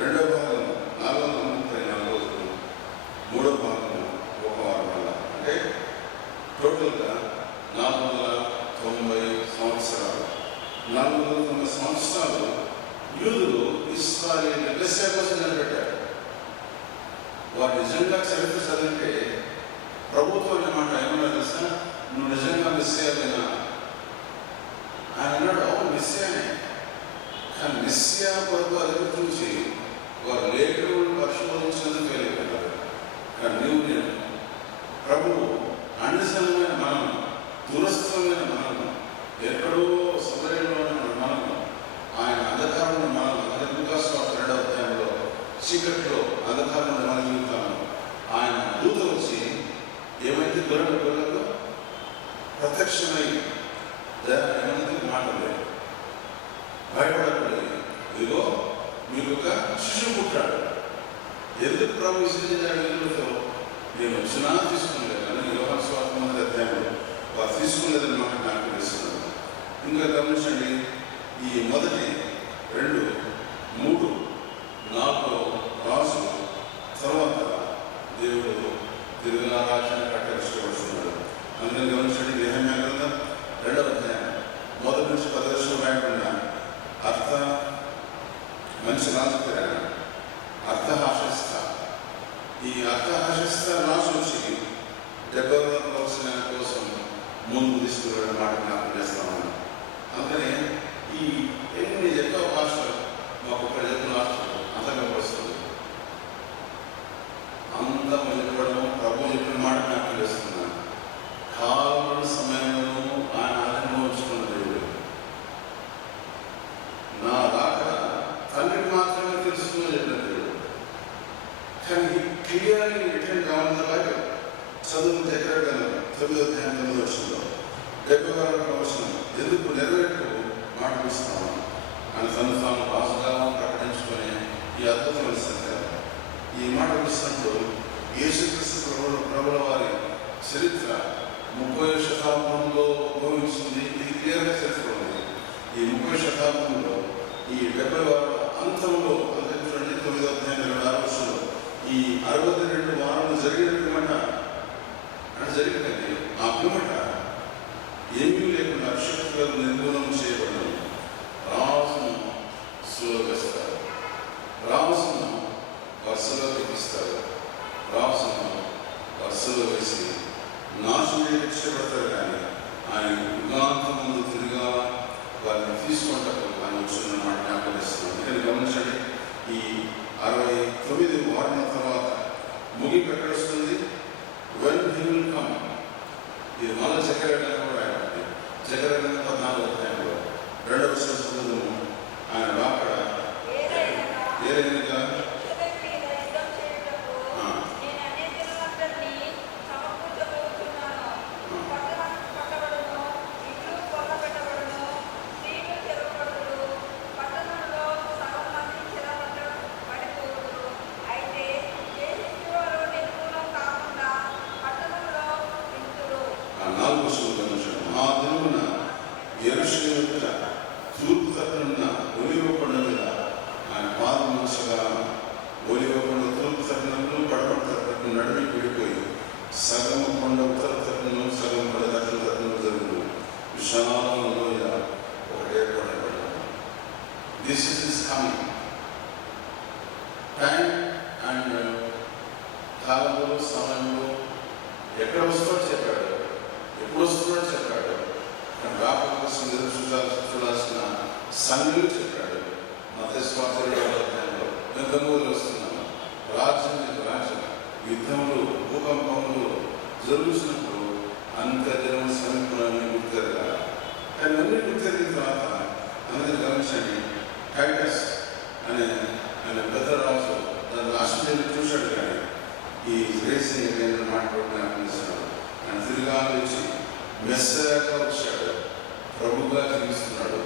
రెండవ భాగం 434 రోజులు, మూడవ భాగము 1 వారం వల్ల. అంటే టోటల్గా 490 సంవత్సరాలు. 490 సంవత్సరాలు యూదులు ఇశ్రాయేలు మెస్సియా కోసం నిలబెట్టారు. వారు నిజంగా చరిత్ర చదివితే ప్రభుత్వం అన్నమాట ఏమన్నా తెలుసా? నువ్వు నిజంగా మెస్సియావేనా? ఆయన అన్నాడు, అవును మెస్సియానే. కానీ మెస్సియా కొరకు అది గురించి వారు లేఖలు పరిశుభ్ర గొర్రెలకు ప్రత్యక్షమై ఏమన్నది మాట లేదు, భయపడకూడదు, ఇదిగో మీకు ఒక శిశువు పుట్టాడు. ఎందుకు ప్రభు విశ్లేషించాడు? నేను వచ్చినా తీసుకునేది కానీ యోహాను సువార్త 1వ అధ్యాయంలో వారు తీసుకునేదని మాట నాకు తెలుస్తున్నారు. ఇంకా గమనించండి, ఈ మొదటి 2, 3, 4 రాజులు తర్వాత దేవుడు తిరిగి రాజ్యాన్ని కట్ట ఇష్టపడుతున్నాడు. అందుకని గమనించండి, నెహెమ్యా గ్రంథం 2వ అధ్యాయం 1 నుంచి 10 వర్షం రాయకుండా మంచి రాజు పేరు అర్థహాషస్త. ఈ అర్థహాషస్త రాజు వచ్చి 70,000 కోసం ముందు తీసుకునే మాట జ్ఞాపకం చేస్తామని. అందుకని ఈ ఎన్ని ఎక్కువ భాషలు మాకు ఒక చెప్పిన రాష్ట్రం అంతంగా పడుతుంది. అంతా చెప్పడం ప్రభు చెప్పిన మాట జ్ఞాపకం చేస్తున్నాను. కాలం సమయంలో ఆయన అనుభవించుకున్న దేవుడు. నా రాక తండ్రికి మాత్రమే తెలుసుకుని చెప్పిన దేవుడు. కానీ క్లియర్లీ రిటర్న్ కావాలన్న బైబిల్ చదువు దగ్గర 9వ అధ్యాయం 9వ వచనంలో 76వ వచనం ఎందుకు నెరవేర్పు మాట ఇస్తాము అని తను తాను రాజుగా ప్రకటించుకొని ఈ అద్భుతమైన సత్యాలు ఈ మాట ఇస్తున్నప్పుడు యేసుక్రీస్తు ప్రభుల వారి చరిత్ర 30వ శతాబ్దంలో ఉద్భవించింది. ఇది క్లియర్గా చరిత్ర ఉంది. ఈ 30వ శతాబ్దంలో ఈ 70వ అంతంలో చూడండి 9వ అధ్యాయం 26వ వచనంలో ఈ 62 వారాలు జరిగినటువంటి అంటే జరిగిందండి. ఆ పిమ్మట ఏమీ లేకుండా అక్షరాలు నిర్మూలన చేయబడడం. రాజును సులభిస్తారు, రాజును వరుసలో తెప్పిస్తారు, రాజును వరుసలో వేసి నాశనం రక్షపడతారు. కానీ ఆయన యుగాంత ముందు తిరిగా వారిని తీసుకుంటారు అని వచ్చిన మాట జ్ఞాపకం చేస్తున్నాను. ఇక్కడ గమనించండి, ఈ 69 వారాల తర్వాత ముగింపు ఎక్కడ వస్తుంది? When he will come. ఇది మళ్ళీ జకర్యా కూడా రాయండి. జకర్యా 14వ అధ్యాయంలో 2వ వచనంలో ఆయన రాకడ ఏ రకంగా తూర్పు తట్టునున్న ఒలివ కొండ మీద ఆయన పాదం ఉంచగా ఒలివ కొండ తూర్పు తట్టును పడమటి తట్టును నడిమి విడిపోయి సగం కొండ ఉత్తర తట్టును సగం కొండ దక్షిణ తట్టును జరుగును. విశాల లోయ ఒకటే పడబడ్డాడు. This is coming time and కాలంలో సమయంలో ఎక్కడ వస్తుందో చెప్పాడు, ఎప్పుడు వస్తుందో చెప్పాడు. రాకపోతే చూడాల్సిన సంఘులు చెప్పాడు. మత్తయి సువార్త 7వ అధ్యాయంలో నేను గంగోలు వస్తున్నాను, రాజ్యం యుద్ధములు భూకంపములు జరుగుతున్నప్పుడు అంతర్జనం సమీపంలో గుర్తెరగా. కానీ అన్ని గుర్తెరిగిన తర్వాత అందరినీ గమనించండి, టైటస్ అనే పెద్ద రాజు దాని రాష్ట్రం చూశాడు. కానీ ఈ రేసింగ్ నేను మాట్లాడుతున్నాను. ఆయన తిరిగా వచ్చి మెస్సగా వచ్చాడు, ప్రభుగా జీవిస్తున్నాడు.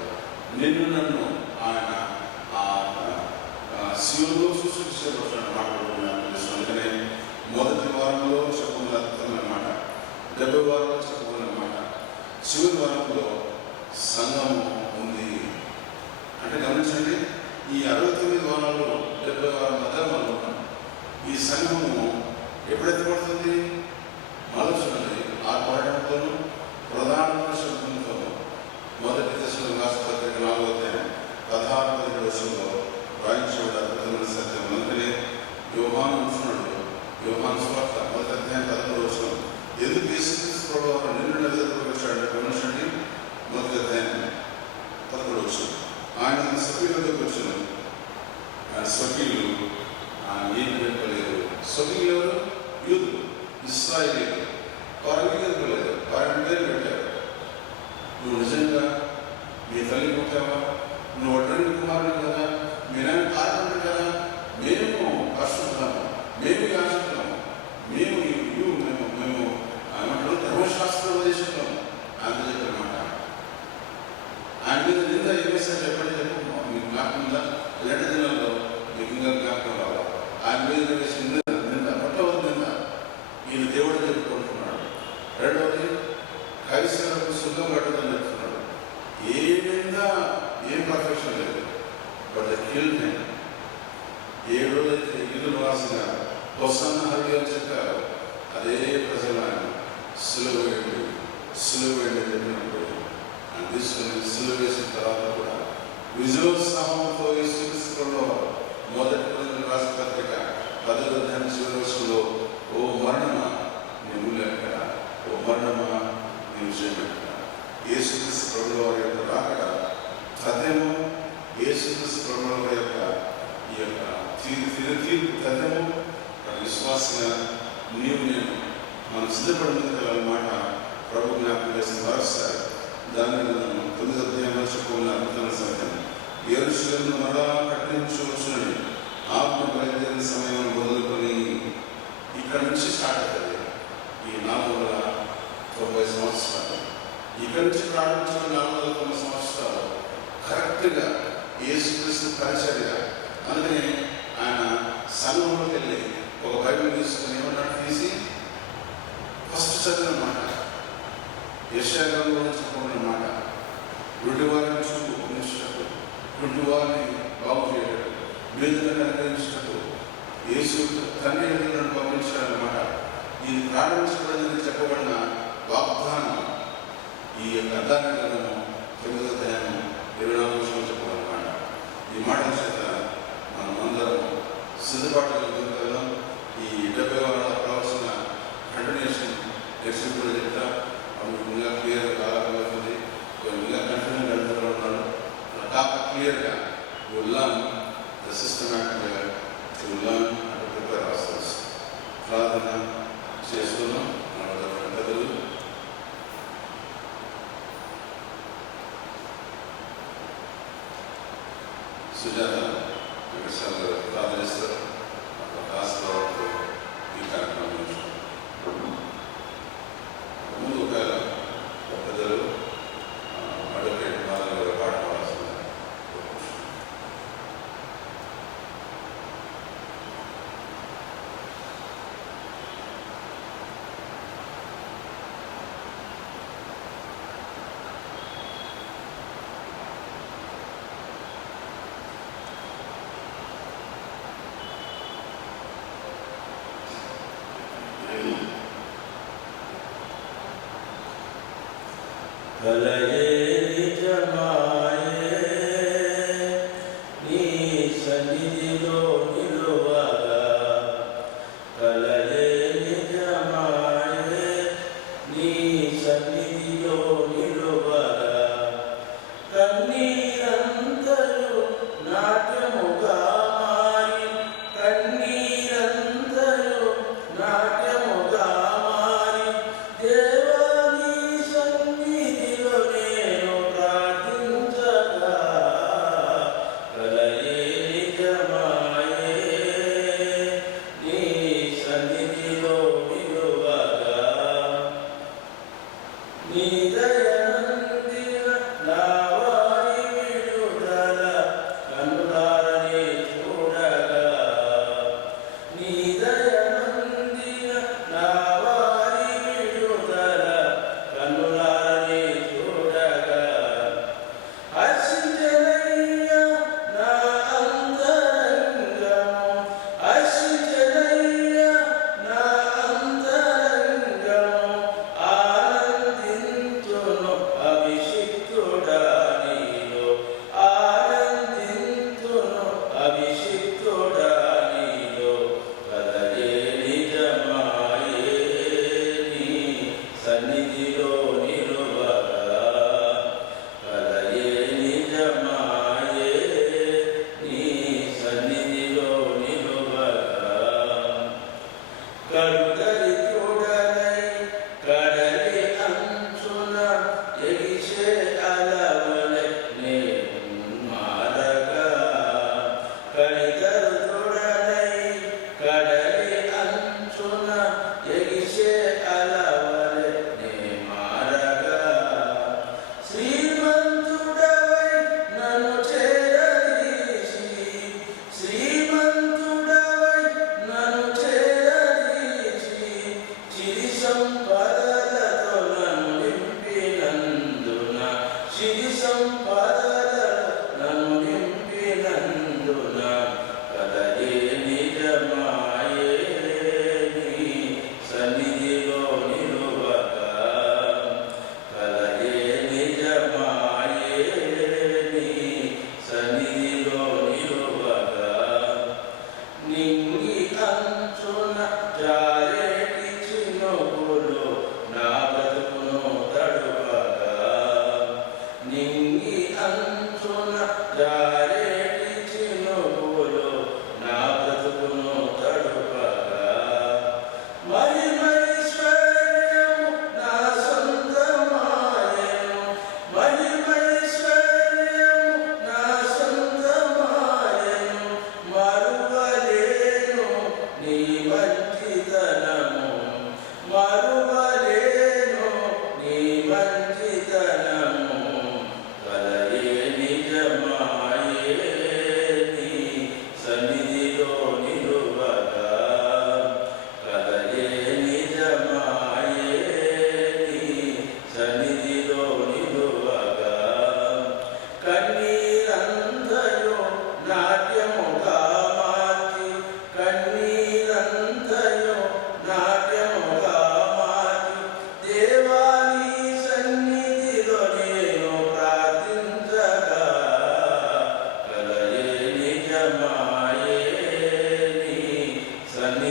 నిన్ను నన్ను ఆయన శివులో సూచించబడుతున్నాడు మాట్లాడుతున్నాను. అందుకనే మొదటి వారంలో చెప్పుకున్న అద్భుతమైన మాట, 70 వారంలో చెప్పుకున్న మాట, చివరి వారంలో సంఘము ఉంది అంటే గమనించండి. ఈ 69 వారాలు 70 వారం మధ్య మనం ఉన్నాం. ఈ సంఘము ఎప్పుడైతే పడుతుంది? ఆలోచనది ఆర్భాటంతోనూ ప్రధాన శబ్దంతోనూ. మొదటి దశలో రాష్ట్రపత్రిక 4వ అధ్యాయం 16-17 వచనంలో రాయించబడ్డ అద్భుతమైన సత్యం. అందుకనే యోహాను ఉంటున్నాడు. యోహాను సువార్త 1వ అధ్యాయం 13వ వచనం ఎందుకు యేసుక్రీస్తు ప్రభువు నిన్ను ఎదుర్కొచ్చాడు గమనించండి. 1వ అధ్యాయం 11వ వచనం ఆయన తన స్వకీయులకు వచ్చాను. ఆయన స్వకీయులు ఆయన ఏం పెట్టలేదు. స్వకీయులు ఎవరు? యూదులు, ఇశ్రాయేలీయులు. వారు ఎదుర్కోలేదు, వారిని పేరు పెట్టారు. నువ్వు నిజంగా మీ తల్లి పుట్టావా? నువ్వు ఒడ్రంగి కుమారుడు కదా, మీ నాన్న కారణం కదా, మేము కష్టపడతాము, మేము యాచిస్తున్నాము, మేము హోసన్న హల్లెలూయా చెప్పారు. అదే ప్రజలు ఆయన సిలువ వేయండి చెప్పినప్పుడు ఆయన తీసుకుని సిలువ వేసిన తర్వాత కూడా విజయోత్సాహంతో యేసుక్రీస్తులో మొదటి రాసిన పత్రిక 10వ అధ్యాయం చివరి వచనంలో, ఓ మరణమా నీవు ఎక్కడ, ఓ మరణమా నీవు విజయం ఎక్కడ. యేసుక్రీస్తు ప్రభువు వారి యొక్క రాకడ తథ్యము, యేసుక్రీస్తు ప్రభువు వారి యొక్క ఈ యొక్క తీర్పు తథ్యము. విశ్వాసంగా నీవు నేను మనం సిద్ధపడి ముందుకెళ్ళాలన్నమాట ప్రభు జ్ఞాపకం చేసిన మరొకసారి దాని మీద 9వ అధ్యాయంలో చెప్పుకున్న అద్భుతమైన సత్యం. యెరూషలేమును మరలా కట్టించవచ్చునని ఆత్మ బయలుదేరిన సమయం మొదలుకొని ఇక్కడ నుంచి స్టార్ట్ అవుతుంది. ఈ 490 సంవత్సరాలు ఇక్కడ నుంచి ప్రారంభించిన 490 సంవత్సరాలు కరెక్ట్గా యేసుక్రీస్తు పరిచర్య. అందుకని ఆయన సంఘంలోకి వెళ్ళి ఒక బైబిల్ తీసుకుని ఏమన్నాడు, తీసి ఫస్ట్ చదివిన మాట యెషయా గ్రంథంలో చెప్పుకున్న మాట, గుడ్డివారిని చూపు పొందించినట్టు, గుడ్డివారిని బాగు చేయటట్టు, బీదలను అనుగ్రహించినట్టు యేసు తండ్రి నన్ను పంపించాడన్నమాట. ఇది ప్రారంభించబడిందని చెప్పబడిన వాగ్దానం ఈ యొక్క అర్థాన్ని గ్రంథము 9వ అధ్యాయం 24వ వచనం చెప్పాలన్నమాట. ఈ మాటల చేత మనం అందరం సిద్ధపాటు కలిగిన ఈ 70వ కావాల్సిన కంటిన్యూషన్ నెక్స్ట్ కూడా చెప్తా. అప్పుడు ఇంకా క్లియర్గా కాలవుతుంది, ఇంకా కంటిన్యూ కలుగుతూ ఉన్నారు. టాప్ క్లియర్గా యు లర్న్ ద సిస్టమాటిక్గా to learn and prepare our ప్రార్థన చేసుకున్నాం. పెద్దలు సుజాత వెంకటేశ్వర గారు ప్రార్థనిస్తారు. రాష్ట్రాలతో ఈ కార్యక్రమం ముందు ఒకవేళ పెద్దలు అడ్వకేట్ బాగా పాట పాడాల్సింది. కలయే నిజమాయే నీ సన్నిధిలో నిలువగా, కలయే నిజమాయే నీ సన్నిధిలో నిలువగా, కన్నీరంతయు నాట్యముగా మారి, కన్నీరంతయు నాట్యముగా మారి, దేవా నీ సన్నిధిలో నేను ప్రార్థించగా, కలయే నిజమాయే నీ సన్నిధిలో నిలువగా, నీ దయనందిన నా వారి విడుదల కన్నులారని చూడగా, నీ దయనందిన నా వారి విడుదల కన్నులారని చూడగా, హర్షించెనయ్యా నా అంతరంగము, హర్షించెనయ్యా నా అంతరంగము, ఆనందింతును అభిషిక్తుడా నీలో, ఆనందింతును అభిషిక్తుడా నీలో, కలయే నిజమాయే నీ సన్నిధిలో నిలువగా, కలయే నిజమాయే నీ సన్నిధిలో నిలువగా, కరుదరిద్రుడనై కడలి అంచున ఎగిసే అలవలె నేను మారగా, కరిదరిద్రుడనై కడలి అంచున ఎగిసే అలవలె నే మారగా, శ్రీమంతుడవై నన్ను చేరదీసి, శ్రీమంతుడవై నన్ను చేరదీసి,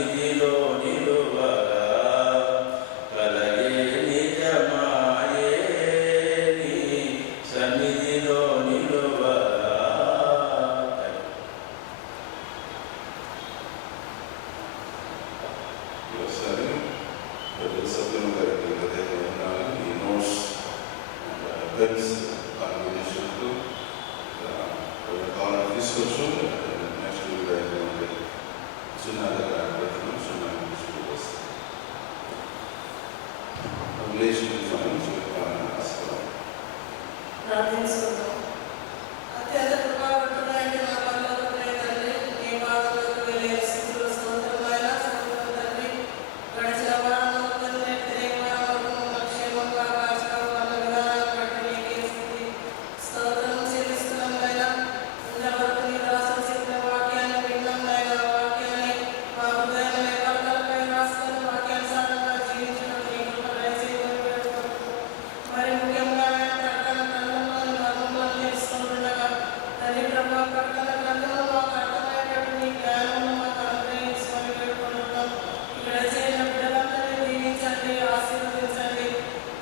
సన్నిధిలో నిలువగా కలగే నిజమాయే నీ సన్నిధిలో నిలువగా. ఒకసారి సత్యం గారికి ఈ నోట్స్ పెన్స్ కాంబినేషన్తో కావాలని తీసుకోవచ్చు. నెక్స్ట్ చిన్న దగ్గర చిన్న తీసుకొస్తాం రిలేషన్ చెప్పాలని ఆశపడాలి. ప్రార్థించుకుందాం. అత్యంత కృపావంతుడైన నా పరలోకమైన తండ్రి, నీ పాదములకు వెళ్ళే స్థితిలో స్తోత్రమైన స్తోత్రం తండ్రి. గడిచిన వారంలో తండ్రి, నేటి వారం వరకు మమ్మల్ని క్షేమంగా కాచావు అన్న విధానాన్ని బట్టి నీకే స్తుతి స్తోత్రం చెల్లిస్తున్నాం నాయనా. ఇంతవరకు నీ దాసులు చెప్పిన వాక్యాన్ని విన్నాం నాయనా. వాక్యాన్ని మా హృదయంలో పలకలపై రాసుకొని వాక్యానుసారంగా జీవించినట్టు నీ కృప దయచేయమని వేడుకుంటున్నాం. మరి ముఖ్యంగా ప్రకటన గ్రంథంలోని మర్మములను తెలుసుకుంటుండగా తండ్రి ప్రభు, ప్రకటన గ్రంథంలో మాకు అర్థమయ్యేటట్టు నీ జ్ఞానమును మాకు అనుగ్రహించమని వేడుకుంటున్నాం. ఇక్కడ చేరిన బిడ్డలందరినీ దీవించండి, ఆశీర్వదించండి.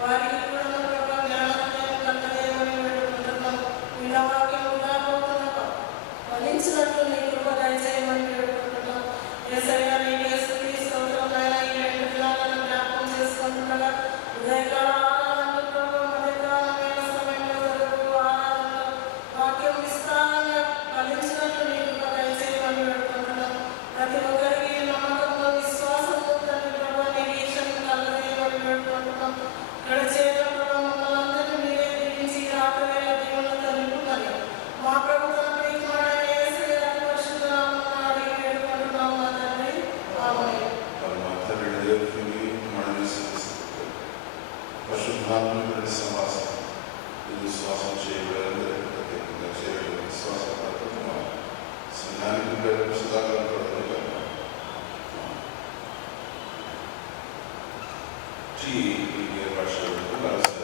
వారికి కూడా ప్రభు జ్ఞానోదయం కలగజేయమని వేడుకుంటున్నాం. విన్న వాక్యం వృధా పోకుండా ఫలించినట్లు నీ కృప దయచేయమని వేడుకుంటున్నాం. యేసయ్య, నీకే స్తుతి స్తోత్రం నాయనా. ఈ 2 దినాలను జ్ఞాపకం చేసుకుంటుండగా ఉదయకాల ఆరాధనలు ప్రభు, మధ్యకాలం వేళ సమయంలో జరుగు ఆరాధనలు వాక్యం విస్తారంగా ఫలించినట్లు నీ కృప దయచేయమని వేడుకుంటున్నాం. ప్రతి ఒక్కరికి నమ్మకంలో విశ్వాసంతో తండ్రి ప్రభు నిరీక్షణ కలగజేయమని వేడుకుంటున్నాం. ఇక్కడ చేరిన ప్రభు మమ్మల్ని అందరినీ మీరే దీవించి రాత్రి వేళ దీవులతో నింపుమని మా ప్రభు తన ప్రియకుమారుడైన యేసయ్య అతి పరిశుద్ధ నామమున అడిగి వేడుకుంటున్నాం మా తండ్రి. ఆమేన్. తండ్రి దేవుడికి మనల్ని పరిశుద్ధాత్మని సమాసం ఇది విశ్వాసం చేయబడాలని ప్రత్యేకంగా చేయడం విశ్వాసం పడుతున్నాం. సంఘానికి సుధాకర్ టీ భాష కలిసి